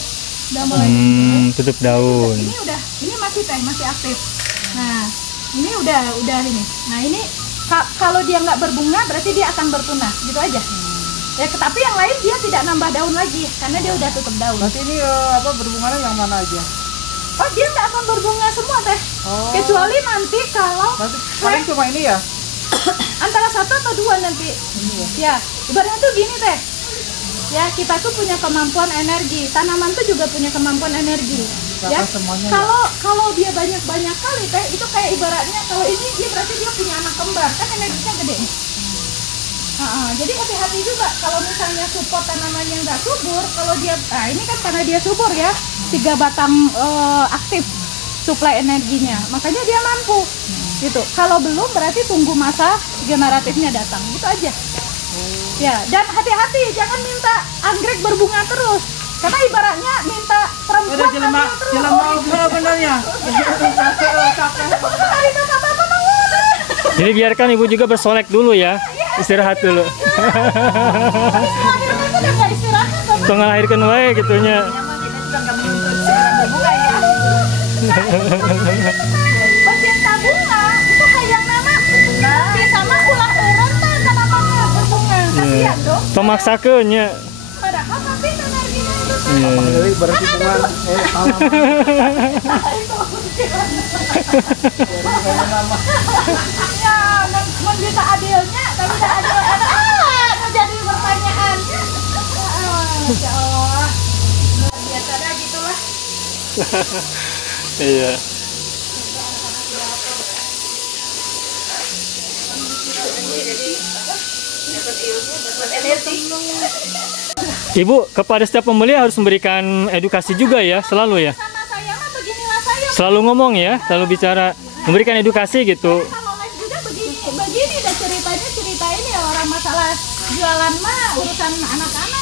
udah mulai. Tutup daun. Ini masih teh, masih aktif. Nah, ini udah ini. Nah ini kalau dia nggak berbunga berarti dia akan berpunah, gitu aja. Ya, tapi yang lain dia tidak nambah daun lagi karena dia udah tutup daun. Berarti ini berbunganya yang mana aja? Oh, dia nggak akan berbunga semua teh. Oh. Kecuali nanti kalau Nanti paling cuma ini ya? antara 1 atau 2 nanti. Ya, ibaratnya tuh gini teh. Ya, kita tuh punya kemampuan energi. Tanaman tuh juga punya kemampuan energi. Ya, Semuanya kalau dia banyak kali teh, itu kayak ibaratnya kalau ini dia berarti dia punya anak kembar, kan energinya gede. Jadi hati-hati juga kalau misalnya support tanamannya nggak subur, kalau dia, ini kan karena dia subur ya, 3 batang aktif suplai energinya, makanya dia mampu. Gitu. Kalau belum berarti tunggu masa generatifnya datang, gitu aja. Ya, dan hati-hati jangan minta anggrek berbunga terus. Karena ibaratnya minta perempuan hamil terus. Benernya. Jadi biarkan ibu juga bersolek dulu ya, istirahat dulu. Tuh ngelahirkan wae gitunya. Pecinta bunga itu hayang nama nanti sama ulah eureun teh tanamannya berbunga. Kasihan dong. Pemaksakeun nya. Padahal tapi energinya itu Apalagi berhubungan ya mun bisa adilnya tapi tidak adil jadi pertanyaannya. Ya Allah. Luar biasa dah gitulah. Iya. Ibu, kepada setiap pembeli harus memberikan edukasi juga ya, selalu ya. Sama saya mah beginilah saya. Selalu ngomong ya, selalu bicara, memberikan edukasi gitu. Kalau live juga begini dah ceritain ya orang masalah jualan mah urusan anak-anak.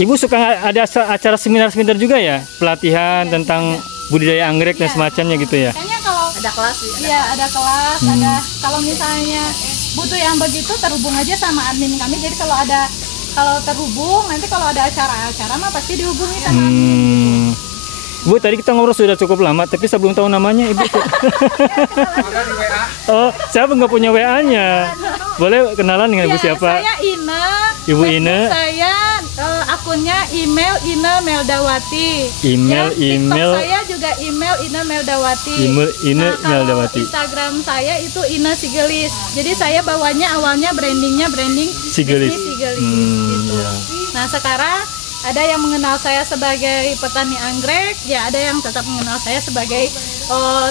Ibu suka ada acara seminar-seminar juga ya, pelatihan tentang budidaya anggrek dan semacamnya gitu ya. Kayaknya kalau Ada kelas ya. iya ada kelas, ada kalau misalnya butuh yang begitu terhubung aja sama admin kami. Jadi kalau terhubung nanti kalau ada acara-acara mah pasti dihubungi sama admin. Bu, tadi kita ngobrol sudah cukup lama, tapi saya belum tahu namanya Ibu. ada di WA. Oh, saya nggak punya WA-nya. Boleh kenalan dengan Ibu Ya, siapa? saya Ine. Ibu Facebook Ine. Saya akunnya email Ine Meldawati. Email, ya, email. TikTok saya juga email Ine Meldawati. Email Ine Nah, kalau Meldawati. Instagram saya itu Ine Sigelis. Jadi saya bawanya awalnya branding Sigelis. bisnis Sigelis. gitu. Ya. Nah sekarang ada yang mengenal saya sebagai petani anggrek, ya ada yang tetap mengenal saya sebagai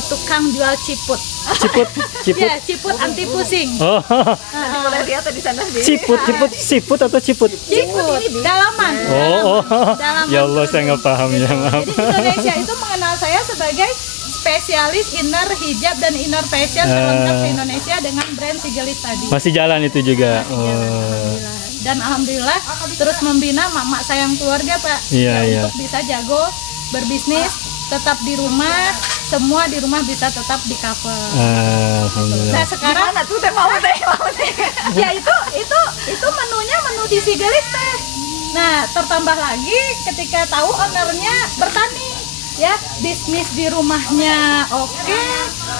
tukang jual ciput. Ciput. Ya, ciput anti pusing. Oh, Boleh lihat di sana di. siput atau ciput? Ciput, dalaman. Oh. Dalaman. Ya Allah, saya nggak paham ya, maaf. Jadi Indonesia itu mengenal saya sebagai spesialis inner hijab dan inner fashion terlengkap di Indonesia dengan brand Sigelis tadi. Masih jalan itu juga. Dan alhamdulillah terus membina mak-mak sayang keluarga Pak. Iya, Ya, iya. untuk bisa jago berbisnis, tetap di rumah, semua di rumah bisa tetap di cover. Alhamdulillah. Nah sekarang Mana tuh teh mau teh. ya itu menunya menu di Sigelis teh. Nah tertambah lagi ketika tahu ownernya bertani, ya bisnis di rumahnya oke,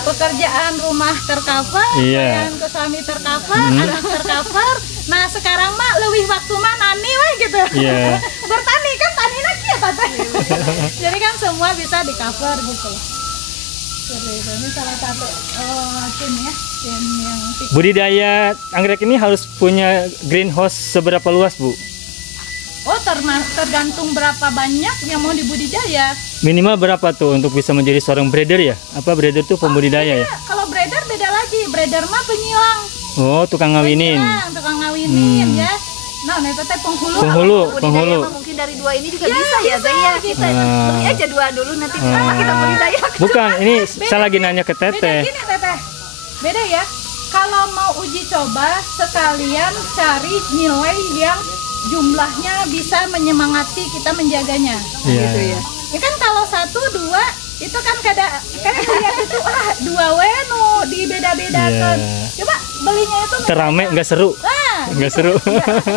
pekerjaan rumah tercover, Iya. yang ke suami tercover, anak tercover. Nah sekarang mah lebih waktu mah nani weh gitu. Iya. Bertani kan tani lagi ya tante. Jadi kan semua bisa di cover gitu. Seperti itu. Ini salah satu tim ya, tim yang Budidaya anggrek ini harus punya greenhouse seberapa luas, Bu? tergantung berapa banyak yang mau dibudidaya. Minimal berapa tuh untuk bisa menjadi seorang breeder ya? Apa breeder tuh pembudidaya ya? Kalau breeder beda lagi. Breeder mah penyilang. Oh, tukang ngawinin. Penyilang, tukang ngawinin ya. Nah, itu teh penghulu. Penghulu. Budidaya mah mungkin dari 2 ini juga bisa ya, Zay ya. Kita beli aja 2 dulu nanti kita budidaya. Bukan, ini saya lagi nanya ke Beda Teteh. gini Teteh. Beda ya. Kalau mau uji coba sekalian cari nilai yang jumlahnya bisa menyemangati kita menjaganya. Iya. Gitu ya. Ya kan kalau 1, 2 itu kan lihat itu 2 wenu dibeda-bedakan. Iya. Coba belinya itu Terame nggak seru? Nggak seru.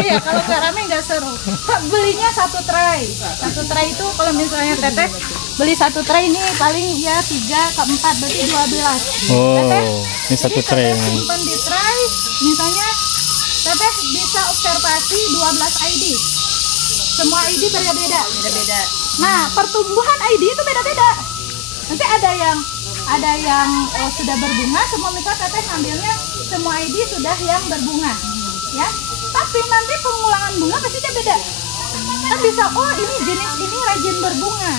Iya, kalau nggak rame nggak seru. Pak belinya 1 tray. 1 tray itu kalau misalnya Teteh beli 1 tray ini paling ya 3 ke 4 berarti 12. Oh, Teteh, ini 1 jadi tray. Teteh simpan di tray, misalnya Teteh bisa observasi generasi 12 ID. Semua ID beda-beda. Beda-beda. Nah, pertumbuhan ID itu beda-beda. Nanti ada yang sudah berbunga, semua misal teteh ngambilnya semua ID sudah yang berbunga. Ya. Tapi nanti pengulangan bunga pasti dia beda. Kan bisa, oh ini jenis ini rajin berbunga.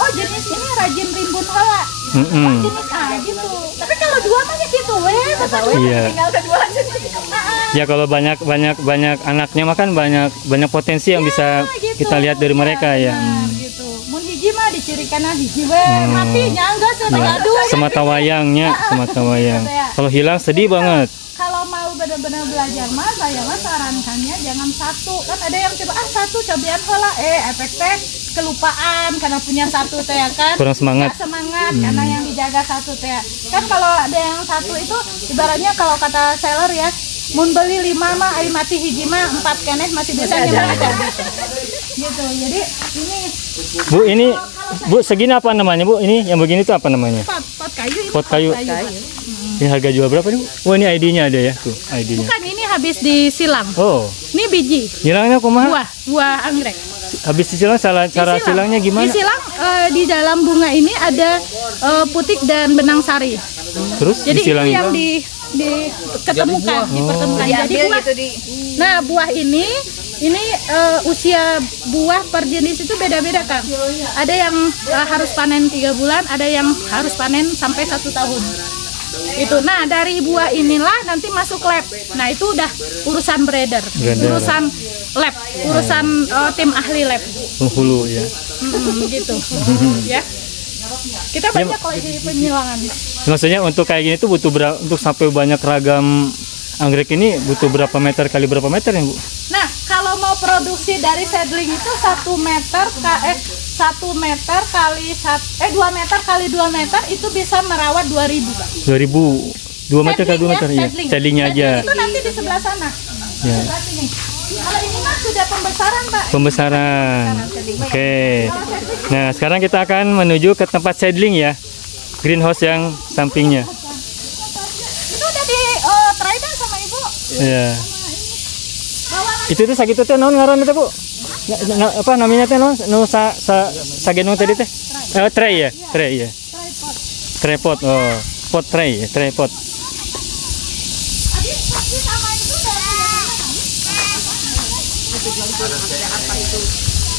Oh jenis ini rajin rimbun heula. Oh jenis gitu. Tapi kalau dua mah gitu Iya. Tinggal kedua aja. Ya kalau banyak anaknya mah kan banyak potensi yang bisa gitu. kita lihat dari mereka ya. Gitu. Mun hiji mah dicirikan hiji we, mati nyangga gaduh. Semata wayangnya, semata wayang. Kalau hilang sedih banget. Kalau mau benar-benar belajar mah saya mah sarankannya jangan satu. Kan ada yang coba satu cobian heula efek teh kelupaan karena punya satu teh kan. Kurang semangat. Nggak semangat karena yang dijaga satu teh. Kan kalau ada yang satu itu ibaratnya kalau kata seller ya, mun beli 5 mah ai mati hiji mah 4 keneh masih bisa nyemangatan. Gitu. Jadi ini Bu segini apa namanya Bu? Ini yang begini tuh apa namanya? pot kayu. Pot kayu. Ini harga jual berapa nih Bu? Oh ini ID-nya ada ya tuh ID-nya. Bukan, ini habis disilang. Oh. Ini biji. Silangnya kumaha? Buah anggrek. Habis disilang cara silangnya gimana? Disilang di dalam bunga ini ada putik dan benang sari. Terus Jadi itu disilang yang diketemukan, dipertemukan. Jadi buah. Gitu Nah, buah ini usia buah per jenis itu beda-beda Kang. Ada yang harus panen 3 bulan, ada yang harus panen sampai 1 tahun. Itu. Nah, dari buah inilah nanti masuk lab. Nah, itu udah urusan breeder. Urusan lab, urusan tim ahli lab. Penghulu ya. Gitu. Ya. Kita banyak kalau di penyilangan. Maksudnya untuk kayak gini tuh butuh untuk sampai banyak ragam anggrek ini butuh berapa meter kali berapa meter ya Bu? Nah, kalau mau produksi dari seedling itu 1 meter kali 2 meter kali 2 meter itu bisa merawat 2.000 Pak. 2.000 2 meter kali 2 meter ya. Seedlingnya aja. Itu nanti di sebelah sana. Ya. Sebelah sini. Kalau ini mah sudah pembesaran Pak. Pembesaran. Oke. Nah, sekarang kita akan menuju ke tempat seedling ya. Greenhouse yang sampingnya. Itu udah di training sama Ibu. Iya. Itu tuh sakitu teh naon ngaranna teh Bu? Apa namanya teh naon? Nu sagenong tadi teh? Tray ya, tray ya. Tripod. Oh, pot tray, tripod.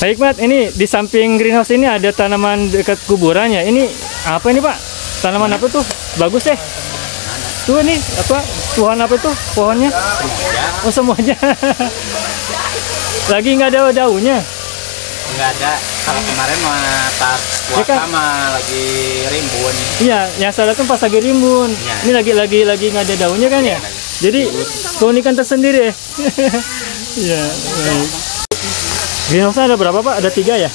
Baik Mat, ini di samping greenhouse ini ada tanaman dekat kuburannya. Ini apa ini Pak? Tanaman apa tuh? Bagus deh. Tuh nih apa? Pohon apa tuh? Pohonnya? Oh semuanya. Lagi nggak ada daunnya? Nggak ada. Kalau kemarin mah pas puasa mah lagi rimbun. Iya, yang saya kan pas lagi rimbun. Ya. Ini lagi nggak ada daunnya kan ya? Jadi keunikan tersendiri. Iya. Greenhouse ada berapa Pak? Ada 3 ya?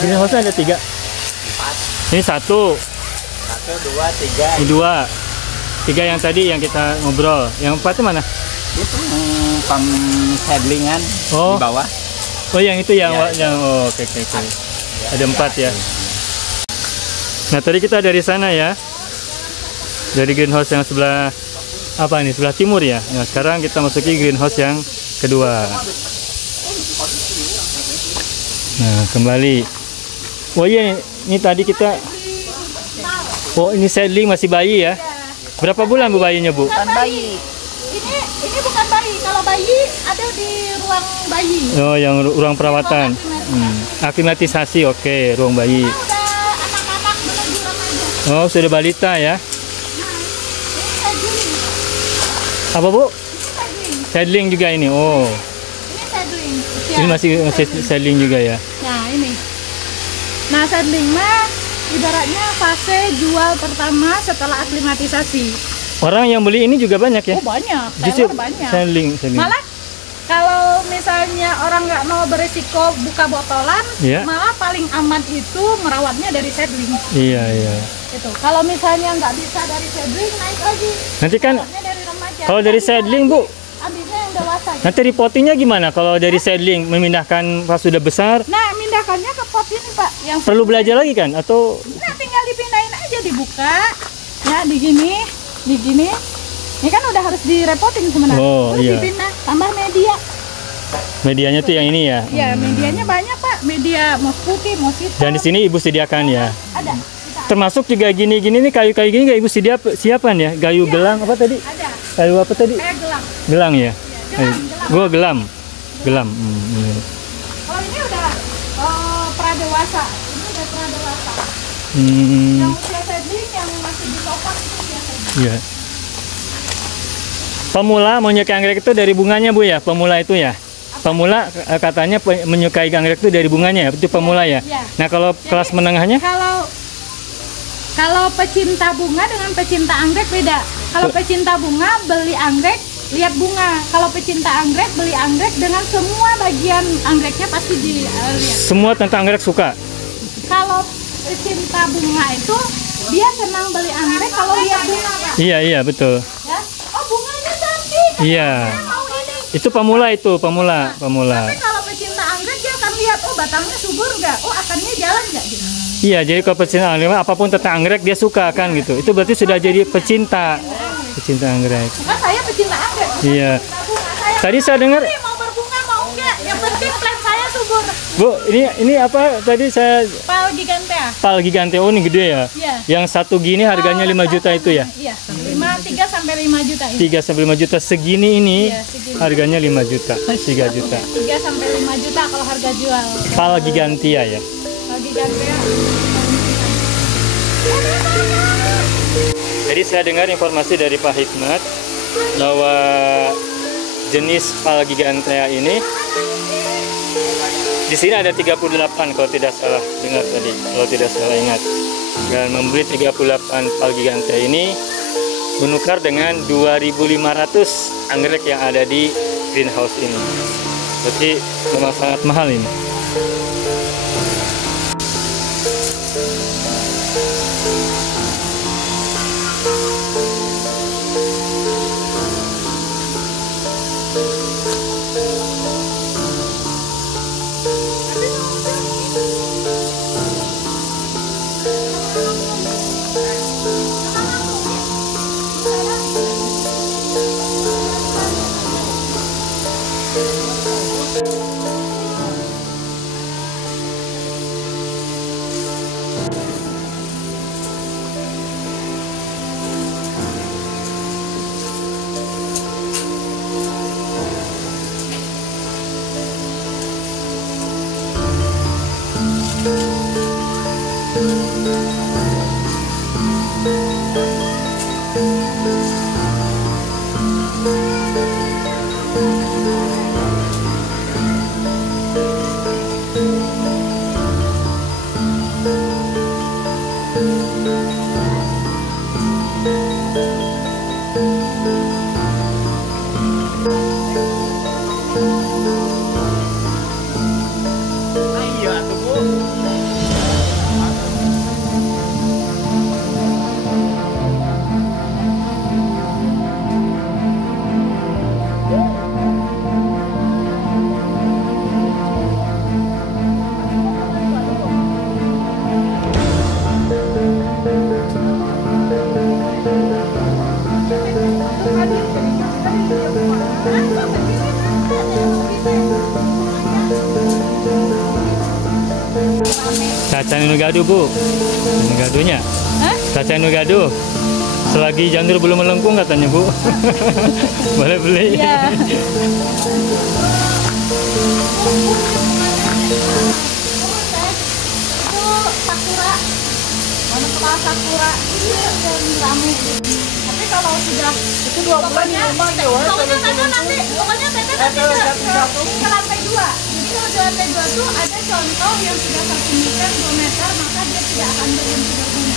Greenhouse ada 3. 4. Ini 1. 1, 2, 3. Ini 2. 3 yang tadi yang kita ngobrol. Yang 4 itu mana? Itu seedlingan di bawah. Oh yang itu yang oke. Ada 4 ya. Nah tadi kita dari sana ya. Dari greenhouse yang sebelah apa nih? Sebelah timur ya. Nah sekarang kita masuki greenhouse yang kedua. Nah kembali. Oh iya ini tadi kita. Oh ini seedling masih bayi ya. Berapa bulan Bu bayinya Bu? Bukan bayi. Ini bukan bayi. Kalau bayi ada di ruang bayi. Oh yang ruang perawatan. Aklimatisasi oke, ruang bayi. Udah anak-anak menuju remaja. Oh sudah balita ya. Nah, ini seedling. Apa Bu? Seedling. Seedling juga ini. Oh. Ini seedling. Ini masih seedling juga ya. Nah ini. Nah seedling mah ibaratnya fase jual pertama setelah aklimatisasi. Orang yang beli ini juga banyak ya? Oh banyak, Justru seller banyak. Seedling. Malah kalau misalnya orang nggak mau beresiko buka botolan, Iya. malah paling aman itu merawatnya dari seedling. Iya. Gitu. Kalau misalnya nggak bisa dari seedling, naik lagi. Nanti kan Merawatnya dari remaja. kalau dari seedling Bu, ambilnya yang dewasa. Gitu. nanti repottingnya gimana kalau dari seedling memindahkan pas sudah besar? Nah, mindahkannya ke pot ini Pak. Yang Perlu belajar lagi kan? Atau nah, tinggal dipindahin aja, dibuka. Ya, di gini. Ini kan udah harus direpotin sebenarnya. Oh, Terus iya. dipindah, tambah media. Medianya tuh yang ini ya. Ya, medianya banyak Pak. Media moss putih, moss hitam. Dan di sini Ibu sediakan ya. Ada. Termasuk juga gini-gini nih kayu-kayu gini nggak Ibu siapan ya? Kayu gelang apa tadi? Ada. Kayu apa tadi? Kayak gelang. Gelang ya. Gelang. Gua gelam. Gelam. Kalau ini udah pradewasa. Ini udah pradewasa. Hmm. Yang usia seedling yang masih di topak itu biasa. Iya. Pemula menyukai anggrek itu dari bunganya Bu ya? Pemula itu ya? Pemula katanya menyukai anggrek itu dari bunganya ya? Itu pemula ya? Iya. Nah kalau kelas menengahnya? Kalau pecinta bunga dengan pecinta anggrek beda. Kalau pecinta bunga beli anggrek lihat bunga. Kalau pecinta anggrek beli anggrek dengan semua bagian anggreknya pasti dilihat. Semua tentang anggrek suka? Kalau pecinta bunga itu dia senang beli anggrek kalau lihat bunga Pak. Iya betul. Ya. Oh bunganya cantik. Iya. Saya mau ini. Itu pemula pemula. Tapi kalau pecinta anggrek dia akan lihat oh batangnya subur nggak, oh akarnya jalan nggak gitu. Iya, jadi kalau pecinta anggrek apapun tentang anggrek dia suka kan gitu. Itu berarti sudah jadi pecinta anggrek. Bukan saya pecinta anggrek. Iya. Pecinta bunga. Saya Tadi saya dengar, mau berbunga mau enggak, yang penting plant saya subur. Bu, ini apa tadi saya Pal gigantea. Pal gigantea, oh ini gede ya? Iya. Yang satu gini harganya 5 juta itu ya? Iya, 3 sampai 5 juta ini. 3 sampai 5 juta segini ini Iya, segini. harganya 5 juta, 3 juta. 3 sampai 5 juta kalau harga jual. Pal gigantea ya. Pal gigantea. Jadi saya dengar informasi dari Pak Hikmat bahwa jenis Pal gigantea ini di sini ada 38 kalau tidak salah dengar tadi, kalau tidak salah ingat. Dan membeli 38 Pal gigantea ini menukar dengan 2.500 anggrek yang ada di greenhouse ini. Berarti memang sangat mahal ini. Caca nugadu Bu, nugadunya. Caca nugadu. Selagi janur belum melengkung katanya Bu. Boleh beli. Iya. Itu sakura, warna kepala sakura ini yang rame. Tapi kalau sudah Itu 2 bulan di rumah ya, wah. pokoknya Tete nanti ke lantai 2. Jadi kalau di lantai 2 tuh ada contoh yang sudah 1 meter, 2 meter, maka dia tidak akan berhenti berbunga.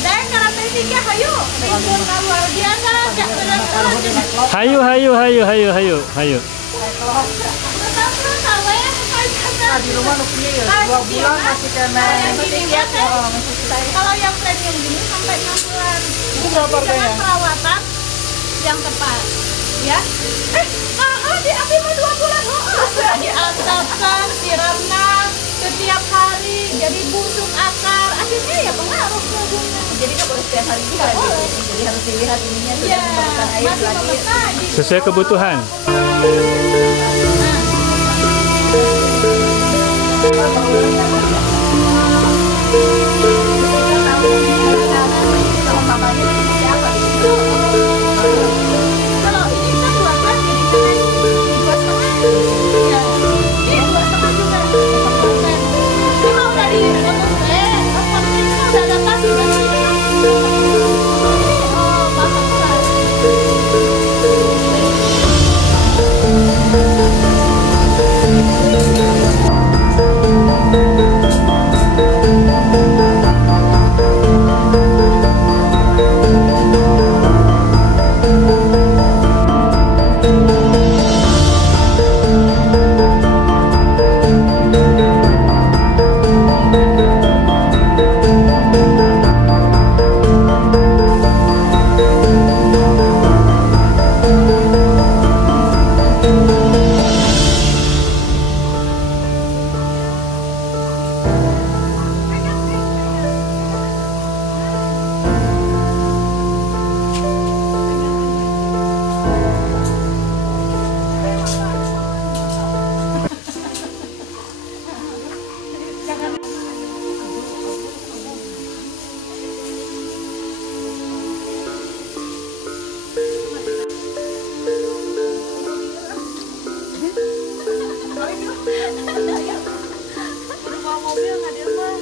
Dan ke lantai 3, hayu, rimbun luar biasa, tidak benar-benar. Hayu, hayu, hayu, hayu, hayu, hayu. Di rumah nu punya ya 2 bulan masih kena. Kalau yang premium gini sampai 6 bulan. Itu berapa Dengan harganya? perawatan yang tepat, ya. Di api mah 2 bulan, sudah diantapkan, siramkan setiap hari, jadi busuk akar, akhirnya ya pengaruh ke bunga. Jadi nggak boleh setiap hari juga Nggak boleh. jadi harus dilihat ininya sudah Ya, memerlukan air masih lagi. membesar. Sesuai kebutuhan. Nah, Udah bawa mobil nggak dia mah?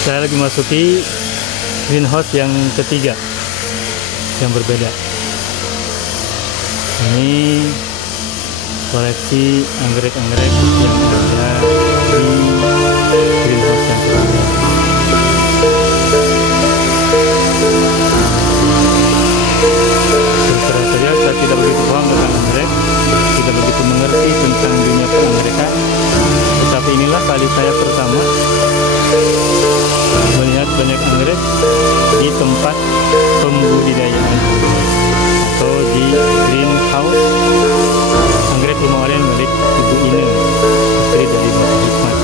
Saya lagi masuki greenhouse yang ketiga yang berbeda. Ini koleksi anggrek-anggrek yang ada di greenhouse yang sebelumnya. Terus terang saja saya tidak begitu paham tentang anggrek, tidak begitu mengerti tentang dunia peranggerekan, tetapi inilah kali saya pertama melihat banyak anggrek di tempat pembudidayaan atau di greenhouse anggrek rumah oren milik Ibu Ine, istri dari Bapak Hikmat.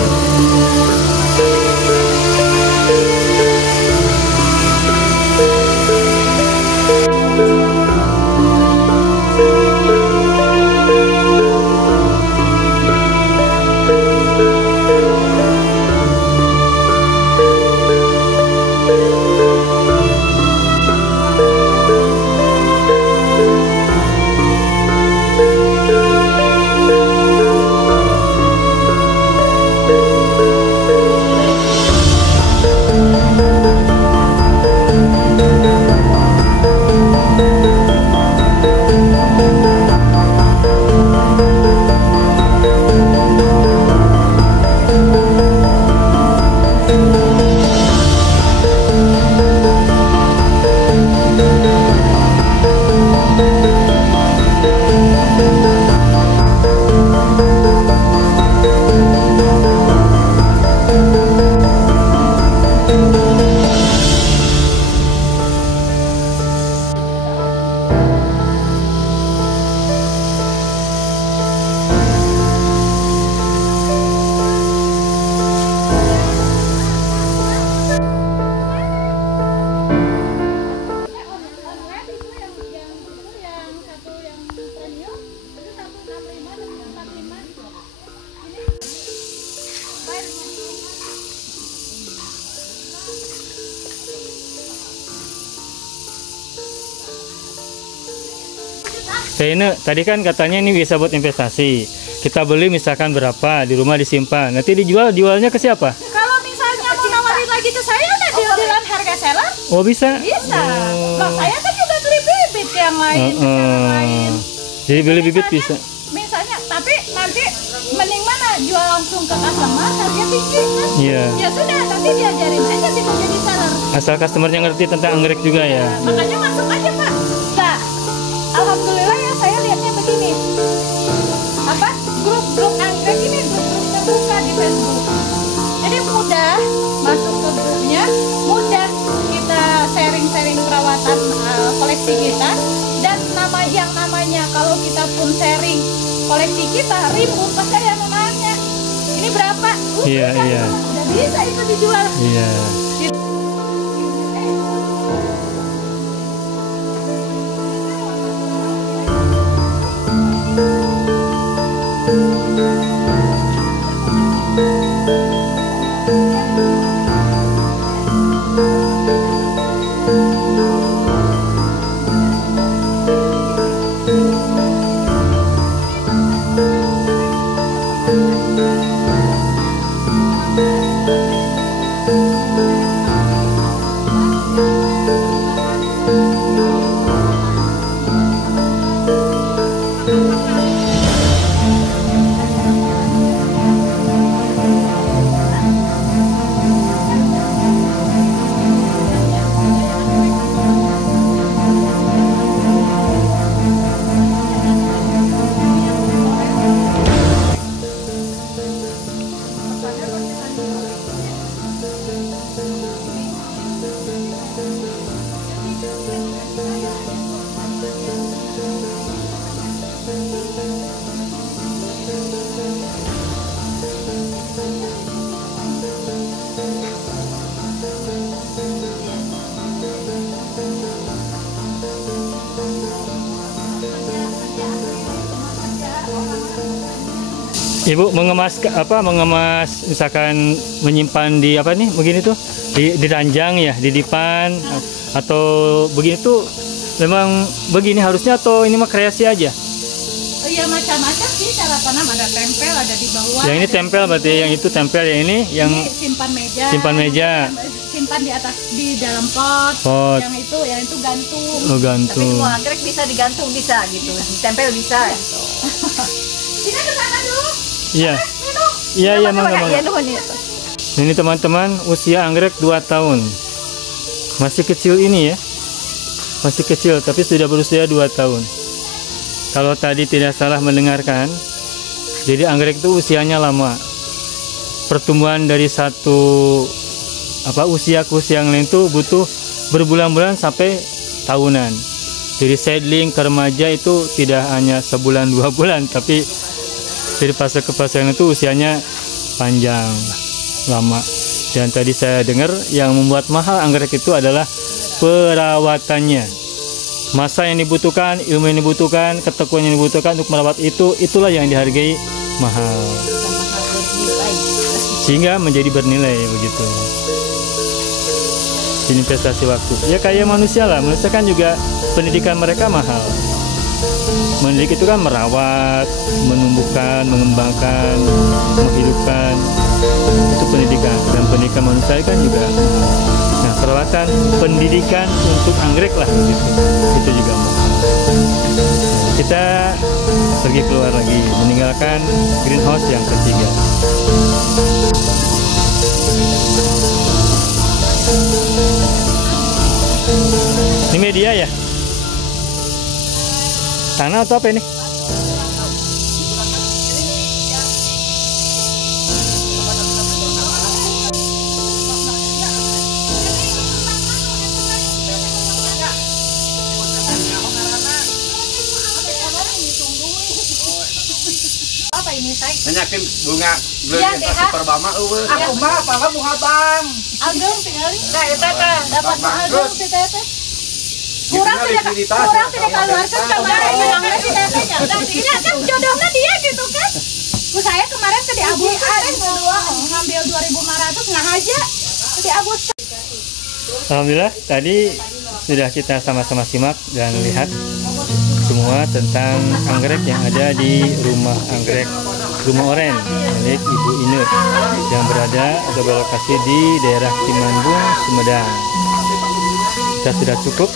Teh Ine, tadi kan katanya ini bisa buat investasi. Kita beli misalkan berapa, di rumah disimpan. Nanti jualnya ke siapa? Kalau misalnya mau nawarin lagi ke saya, udah deal-dealan harga seller. Oh bisa? Bisa. Loh, saya kan juga beli bibit yang lain, yang lain. Jadi beli bibit bisa. Misalnya, tapi nanti mending mana jual langsung ke customer, harga tinggi kan? Iya. Ya sudah, nanti diajarin aja kita jadi seller. Asal customernya ngerti tentang anggrek juga ya. Makanya masuk aja Pak. Nah, alhamdulillah ya saya lihatnya begini. Apa? Grup-grup anggrek ini grup-grup terbuka di Facebook. Jadi mudah masuk ke grupnya, mudah kita sharing-sharing perawatan koleksi kita, dan namanya kalau kita pun sharing koleksi kita rimbun, pasti ada yang nanya ini berapa? Iya, Udah, iya. udah bisa itu dijual. Iya. Ibu mengemas misalkan menyimpan di apa nih begini tuh di ranjang ya, di dipan atau begini tuh memang begini harusnya atau ini mah kreasi aja? Iya macam-macam sih cara tanam, ada tempel, ada di bawah. Yang ini tempel berarti yang itu tempel, yang ini yang simpan meja. Simpan meja. Simpan di atas di dalam pot. Pot. Yang itu gantung. Oh, Tapi gantung. semua anggrek bisa digantung bisa gitu, ditempel bisa. Gitu. Kita ke sana dulu. Iya. Iya, iya, mangga. Iya, nuhun itu. Ini teman-teman usia anggrek 2 tahun. Masih kecil ini ya. Masih kecil tapi sudah berusia 2 tahun. Kalau tadi tidak salah mendengarkan, jadi anggrek itu usianya lama. Pertumbuhan dari satu usia ke usia yang lain itu butuh berbulan-bulan sampai tahunan. Jadi seedling ke remaja itu tidak hanya sebulan 2 bulan, tapi dari fase ke fase yang itu usianya panjang, lama. Dan tadi saya dengar yang membuat mahal anggrek itu adalah perawatannya. Masa yang dibutuhkan, ilmu yang dibutuhkan, ketekunan yang dibutuhkan untuk merawat itulah yang dihargai mahal. Sehingga menjadi bernilai begitu. Investasi waktu. Ya kayak manusia lah, manusia kan juga pendidikan mereka mahal. Mendidik itu kan merawat, menumbuhkan, mengembangkan, menghidupkan. Itu pendidikan, dan pendidikan manusia kan juga mahal. Nah, perawatan pendidikan untuk anggrek lah gitu. Itu juga mahal. Kita pergi keluar lagi, meninggalkan greenhouse yang ketiga. Ini media ya? Tanah atau apa ini? Apa ini saya? Nanyakin bunga Iya, beli DH. super bama eueuh. Aku mah apa bunga bang. Ageng tinggalin. Nah, eta teh dapat ageng si teteh. Kurang tidak keluarkan kemarin memangnya si tetehnya. Ini kan jodohnya dia gitu kan. Ku saya kemarin tadi diabulkan berdua ngambil 2.500 nggak aja. Diabulkan. Alhamdulillah tadi sudah kita sama-sama simak dan lihat semua tentang anggrek yang ada di rumah anggrek Rumah Oren milik Ibu Ine yang berada atau berlokasi di daerah Cimandung, Sumedang. Kita sudah cukup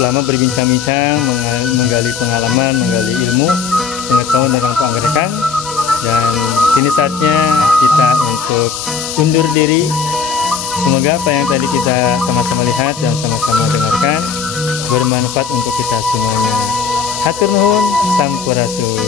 lama berbincang-bincang, menggali pengalaman, menggali ilmu, pengetahuan tentang penganggerekan. Dan kini saatnya kita untuk undur diri. Semoga apa yang tadi kita sama-sama lihat dan sama-sama dengarkan bermanfaat untuk kita semuanya. Hatur nuhun, sampurasun.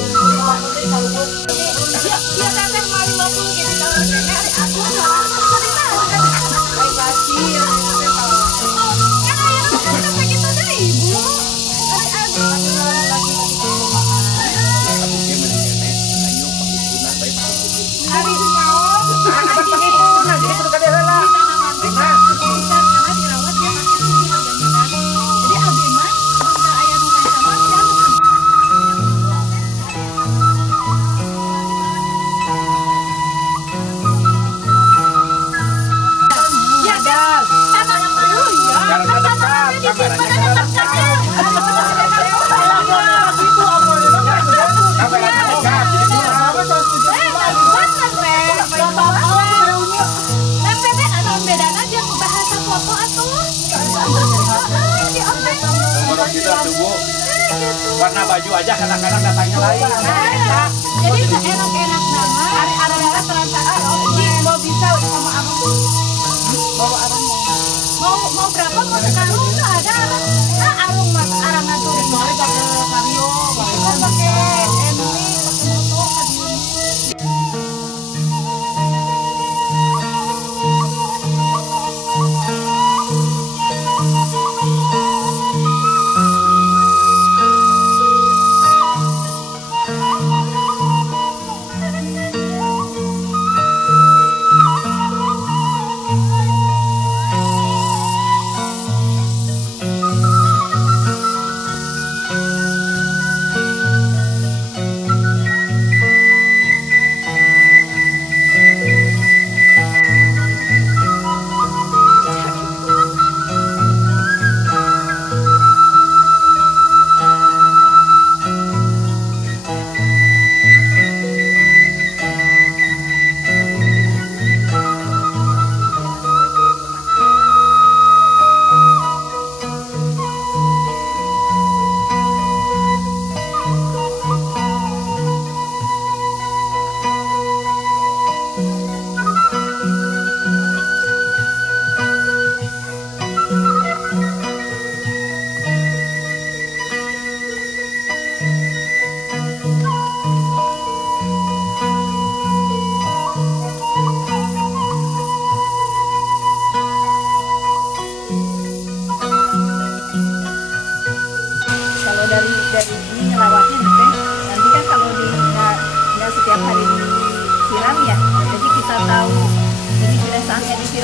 Warna baju aja kadang-kadang datangnya lain. Jadi seenak-enak nama ada transaksi mau bisa sama abang bawa arang mau berapa mau sekarang itu ada arung mas arang aturin boleh pakai vario boleh pakai Emily pakai motor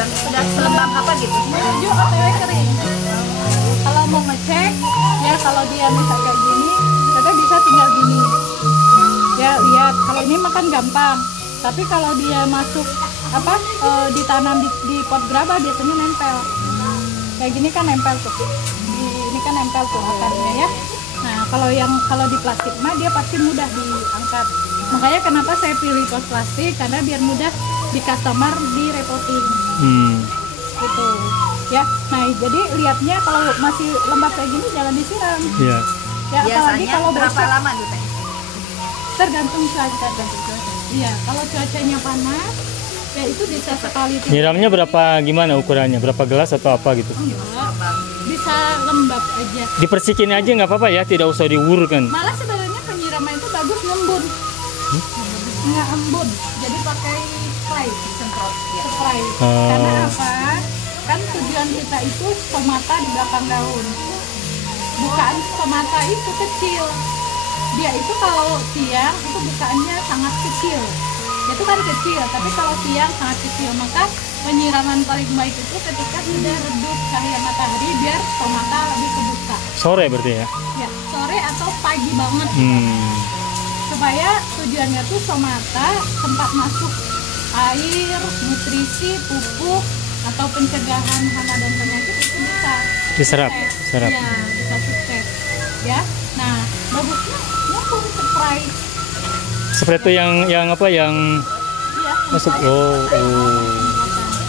sudah selembab apa gitu? menuju OTW kering. Kalau mau ngecek ya kalau dia misal kayak gini, kita bisa tinggal gini. Ya lihat, kalau ini makan gampang. Tapi kalau dia masuk ditanam di pot gerabah biasanya nempel. Kayak gini kan nempel tuh. Ini kan nempel tuh akarnya ya. Nah, kalau di plastik mah dia pasti mudah diangkat. Makanya kenapa saya pilih pot plastik, karena biar mudah di customer direpotin. Gitu. Ya. Nah, jadi lihatnya kalau masih lembab kayak gini jangan disiram. Iya. Ya, apalagi Biasanya kalau berapa besok, lama tuh Teh? tergantung cuaca. Iya, kalau cuacanya panas, ya itu bisa sekali. Nyiramnya berapa, gimana ukurannya? Berapa gelas atau apa gitu? Bisa lembab aja. Dipersikin aja nggak apa-apa ya, tidak usah diurkan. Malah sebenarnya penyiraman itu bagus ngembun. Nggak embun, jadi pakai spray, semprot spray. Karena apa? Kan tujuan kita itu stomata di belakang daun. Bukaan stomata itu kecil. Dia itu kalau siang itu bukaannya sangat kecil. Itu kan kecil, tapi kalau siang sangat kecil. Maka penyiraman paling baik itu ketika sudah redup cahaya matahari biar stomata lebih kebuka. Sore berarti ya? Ya, sore atau pagi banget. Supaya tujuannya tuh stomata tempat masuk air, nutrisi, pupuk atau pencegahan hama dan penyakit itu bisa diserap. Ya, bisa sukses. ya. Nah, bagusnya nyambung spray. Spray itu yang apa yang Iya, masuk? spray. Oh.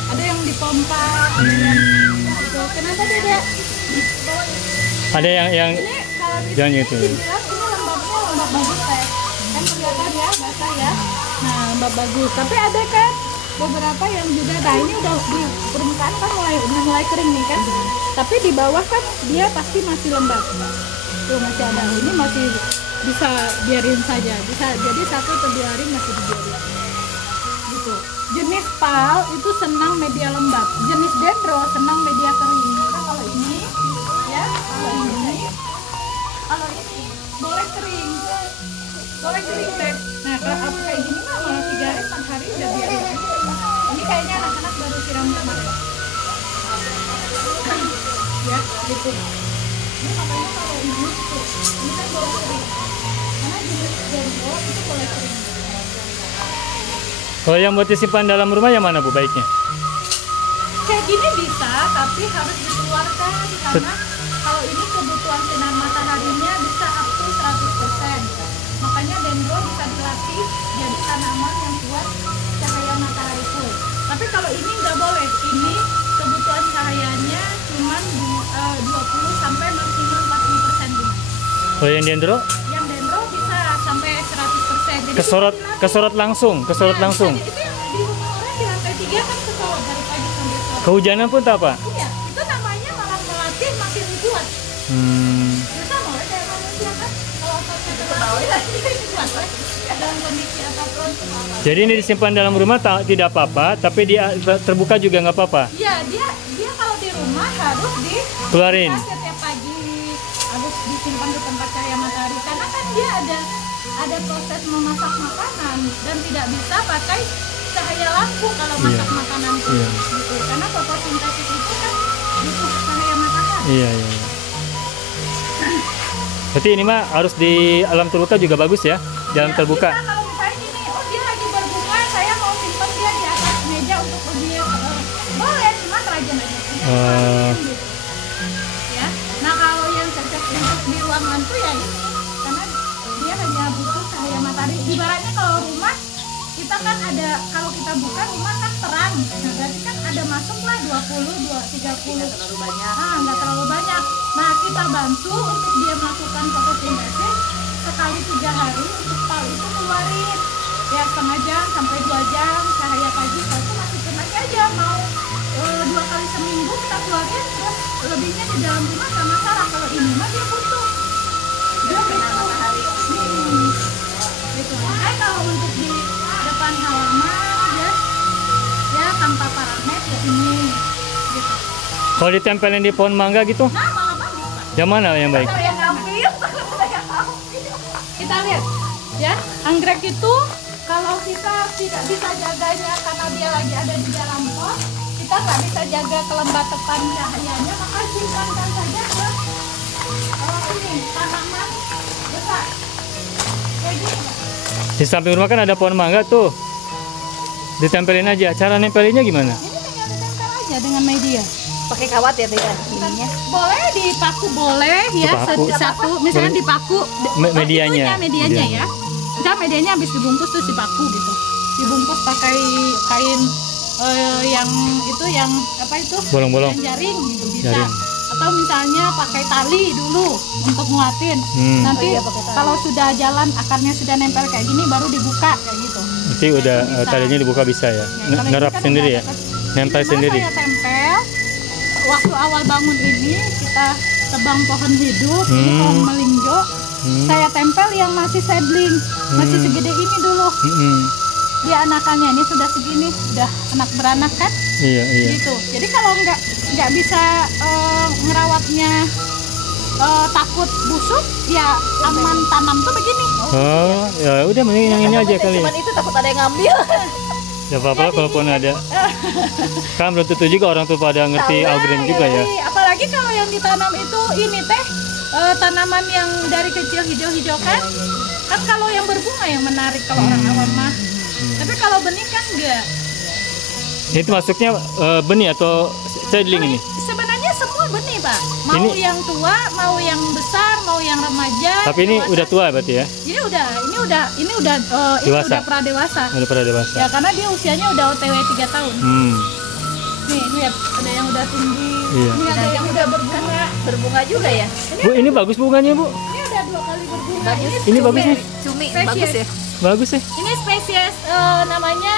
Ada yang dipompa, ada yang gitu. Kenapa beda? Ada yang Ini kalau di yang sini itu. dibilang ini lembabnya lembab bagus teh. Kan kelihatan ya basah ya. Nah, lembab bagus. Tapi ada kan beberapa yang juga, nah ini udah di permukaan kan mulai kering nih kan. Tapi di bawah kan dia pasti masih lembab. Tuh masih ada. Ini masih bisa biarin saja. Bisa jadi 1 atau 2 hari masih dibiarin. Gitu. Jenis pal itu senang media lembab. Jenis dendro senang media kering. Maka kalau ini ya, kalau ini boleh kering deh. Nah kalau kayak gini mah mau 3 hari 4 hari udah biarin aja. Ini kayaknya anak-anak baru siram kemarin. Ya gitu. Ini makanya kalau ini tuh, ini kan boleh kering. Karena jenis dendro itu boleh kering. Kalau yang buat disimpan dalam rumah yang mana Bu baiknya? Kayak gini bisa, tapi harus dikeluarkan karena kalau ini kebutuhan sinar mataharinya bisa up to 100%. Makanya dendro bisa dilatih jadi tanaman yang kuat cahaya matahari full. Tapi kalau ini nggak boleh, ini kebutuhan cahayanya cuma 20 sampai maksimal 40% cuma. Kalau yang dendro? Yang dendro bisa sampai 100%. Jadi Kesorot langsung, kesorot ya, langsung. Itu yang di rumah orang di lantai 3 kan kesorot dari pagi sampai sore. Kehujanan pun tak apa? Iya, itu namanya malah melatih makin kuat. Bisa boleh kayak manusia kan, kalau ototnya terlatih kuat lah. Dalam kondisi apapun. Jadi ini disimpan dalam rumah tidak apa-apa, tapi dia terbuka juga nggak apa-apa. Iya, dia kalau di rumah harus Keluarin. setiap pagi, harus disimpan di tempat cahaya matahari karena kan dia ada proses memasak makanan dan tidak bisa pakai cahaya lampu kalau masak makanan itu. Iya. Gitu. Karena fotosintesis itu kan butuh cahaya matahari. Iya. Berarti ini mah harus di alam terbuka juga bagus ya, dalam Ya, terbuka. bisa kalau misalnya gini, oh dia lagi berbunga, saya mau simpan dia di atas meja untuk dia boleh, cuma rajin aja. Gitu. Ya. Nah kalau yang cocok untuk di ruangan tuh ya ini, karena dia hanya butuh cahaya matahari. Ibaratnya kalau rumah kita kan ada, kalau kita buka rumah kan terang, nah berarti kan ada masuklah 20, 30. Nggak terlalu banyak. Nggak terlalu banyak. Nah kita bantu untuk dia melakukan fotosintesis sekali 3 hari untuk pal itu keluarin ya setengah jam sampai 2 jam cahaya pagi. Kalau itu masukin lagi aja mau 2 kali seminggu kita keluarin, terus lebihnya di dalam rumah sama masalah. Kalau ini mah dia butuh dia kena matahari gitu. Kalau untuk di depan halaman ya tanpa paramet ya ini gitu. Kalau ditempelin di pohon mangga gitu, Nah malah bagus Pak. yang mana yang baik? Kalau yang ambil, kita lihat ya, anggrek itu kalau kita tidak bisa jaganya karena dia lagi ada di dalam pot, kita nggak bisa jaga kelembatan cahayanya, maka simpankan saja ke ini tanaman besar kayak gini Pak. Di samping rumah kan ada pohon mangga tuh, ditempelin aja. Cara nempelinnya gimana? Ini tinggal ditempel aja dengan media. Pakai kawat ya Teh ininya. Boleh dipaku, boleh ya, Dipaku. satu misalnya dipaku Medianya. medianya ya. Misal medianya habis dibungkus terus dipaku gitu. Dibungkus pakai kain yang itu yang apa itu? Bolong-bolong. Yang jaring gitu bisa. Jaring. Atau misalnya pakai tali dulu untuk nguatin. Nanti Oh iya, pakai tali. kalau sudah jalan akarnya sudah nempel kayak gini baru dibuka kayak gitu. Berarti udah Bisa. talinya dibuka bisa ya? kalau ini Nerap kan sendiri udah ya? ada- Nempel Ini sendiri? Saya tempel. Waktu awal bangun ini kita tebang pohon hidup, ini pohon melinjo. Saya tempel yang masih seedling, masih segede ini dulu. Dia anakannya ini sudah segini, sudah anak beranak kan? Iya. Gitu. Jadi kalau nggak bisa ngerawatnya takut busuk, ya aman tanam tuh begini. Oh, ya udah mending yang ini aja kali ya. Cuman itu takut ada yang ngambil. Ya apa-apa kalaupun ada. Kan belum tentu juga orang tuh pada ngerti algreen juga ya. Apalagi kalau yang ditanam itu ini teh tanaman yang dari kecil hijau-hijau kan? Kan kalau yang berbunga yang menarik kalau orang awam mah. Tapi kalau benih kan enggak. Itu masuknya benih atau seedling ini? Sebenarnya semua benih ini Pak, mau Ini- yang tua, mau yang besar, mau yang remaja. Tapi ini dewasa. udah tua berarti ya? Ini udah ini Dewasa. udah pradewasa. Udah pada dewasa. Ya karena dia usianya udah OTW 3 tahun. Nih, ini ada yang udah tinggi, Iya. ini ada yang udah berbunga. Berbunga juga ya. Bu, ini bagus bunganya, Bu. Ini udah 2 kali berbunga. Bagus. Ini bagus nih. Cumi Spesies. bagus ya. Bagus sih. Ini spesies namanya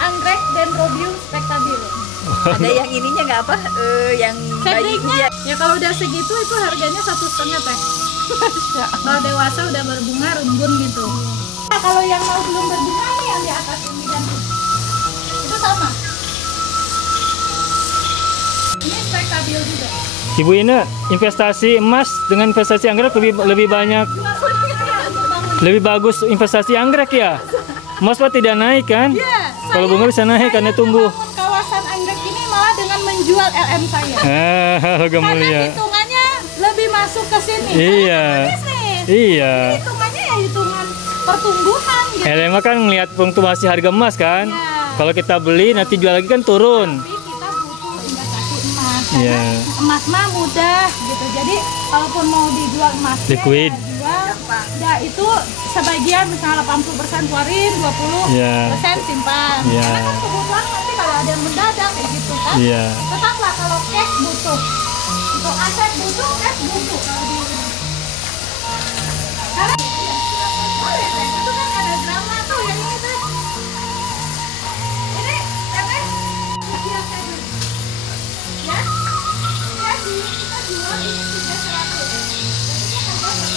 anggrek Dendrobium spectabile. Ada yang ininya nggak apa? Yang Fabriknya ya kalau udah segitu itu harganya 1,5 Teh. Kalau dewasa udah berbunga rumbun gitu. Nah, kalau yang mau belum berbunga nih yang di atas ini dan itu sama. Ini spectabile juga. Ibu Ine, investasi emas dengan investasi anggrek lebih banyak, lebih bagus investasi anggrek ya. Emas Pak tidak naik kan? Ya, Kalau bunga bisa naik karena tumbuh. membangun kawasan anggrek ini malah dengan menjual LM saya. Logam Karena mulia. hitungannya lebih masuk ke sini. Iya. Karena bisnis. Iya. Hitungannya ya hitungan pertumbuhan gitu. LMA kan ngelihat fluktuasi harga emas kan. Ya. Kalau kita beli nanti jual lagi kan turun. Tapi kita butuh investasi emas. Iya. Karena emas mah mudah gitu. Jadi kalaupun mau dijual emas Liquid. ya itu sebagian misalnya 80% keluarin, 20% Iya. simpan. Iya. Karena kan kebutuhan nanti kalau ada yang mendadak kayak gitu kan. Iya. Tetaplah kalau cash butuh. Untuk aset butuh, cash butuh. Kalau di karena boleh, Teh. Itu kan ada drama tuh yang ini tuh. Ini Teteh usia saya dulu. Ya. Jadi kita jual ini 300. Jadi harga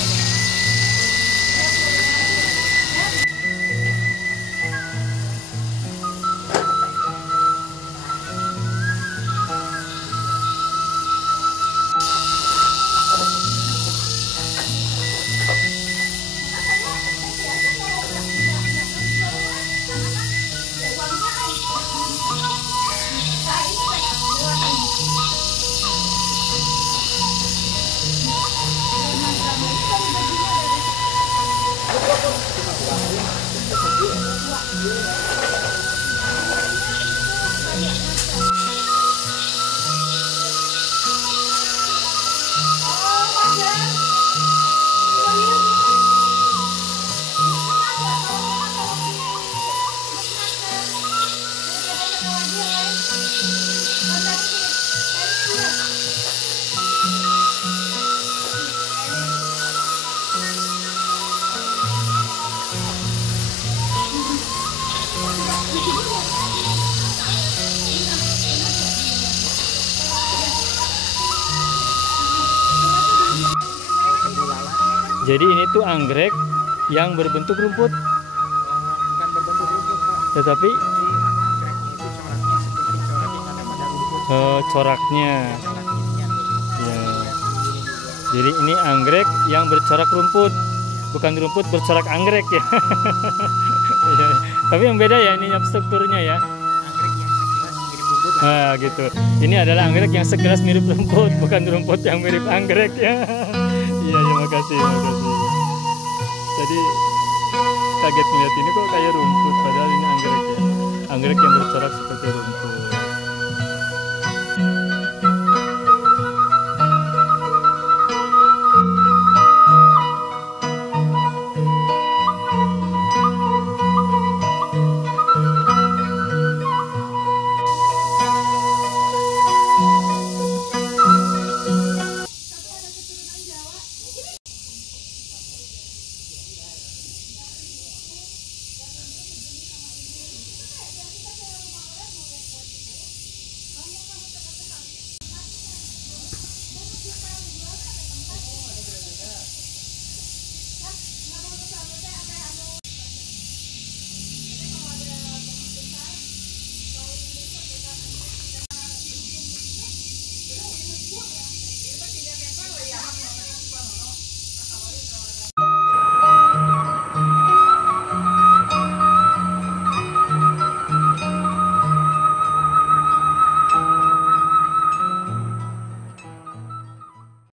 Jadi ini tuh anggrek yang berbentuk rumput, Bukan berbentuk rumput, Pak. tetapi Anggreknya itu coraknya seperti corak yang ada pada rumput. coraknya. Corak ininya nih. Ya. Jadi ini anggrek yang bercorak rumput, bukan rumput bercorak anggrek ya. Iya. Tapi yang beda ya ini strukturnya ya. Anggrek yang sekilas mirip rumput lah. Nah gitu. Ini adalah anggrek yang sekilas mirip rumput, bukan rumput yang mirip anggrek ya. Iya, ya makasih, makasih. Tadi kaget melihat ini kok kayak rumput, padahal ini anggrek ya. Anggrek yang bercorak seperti rumput.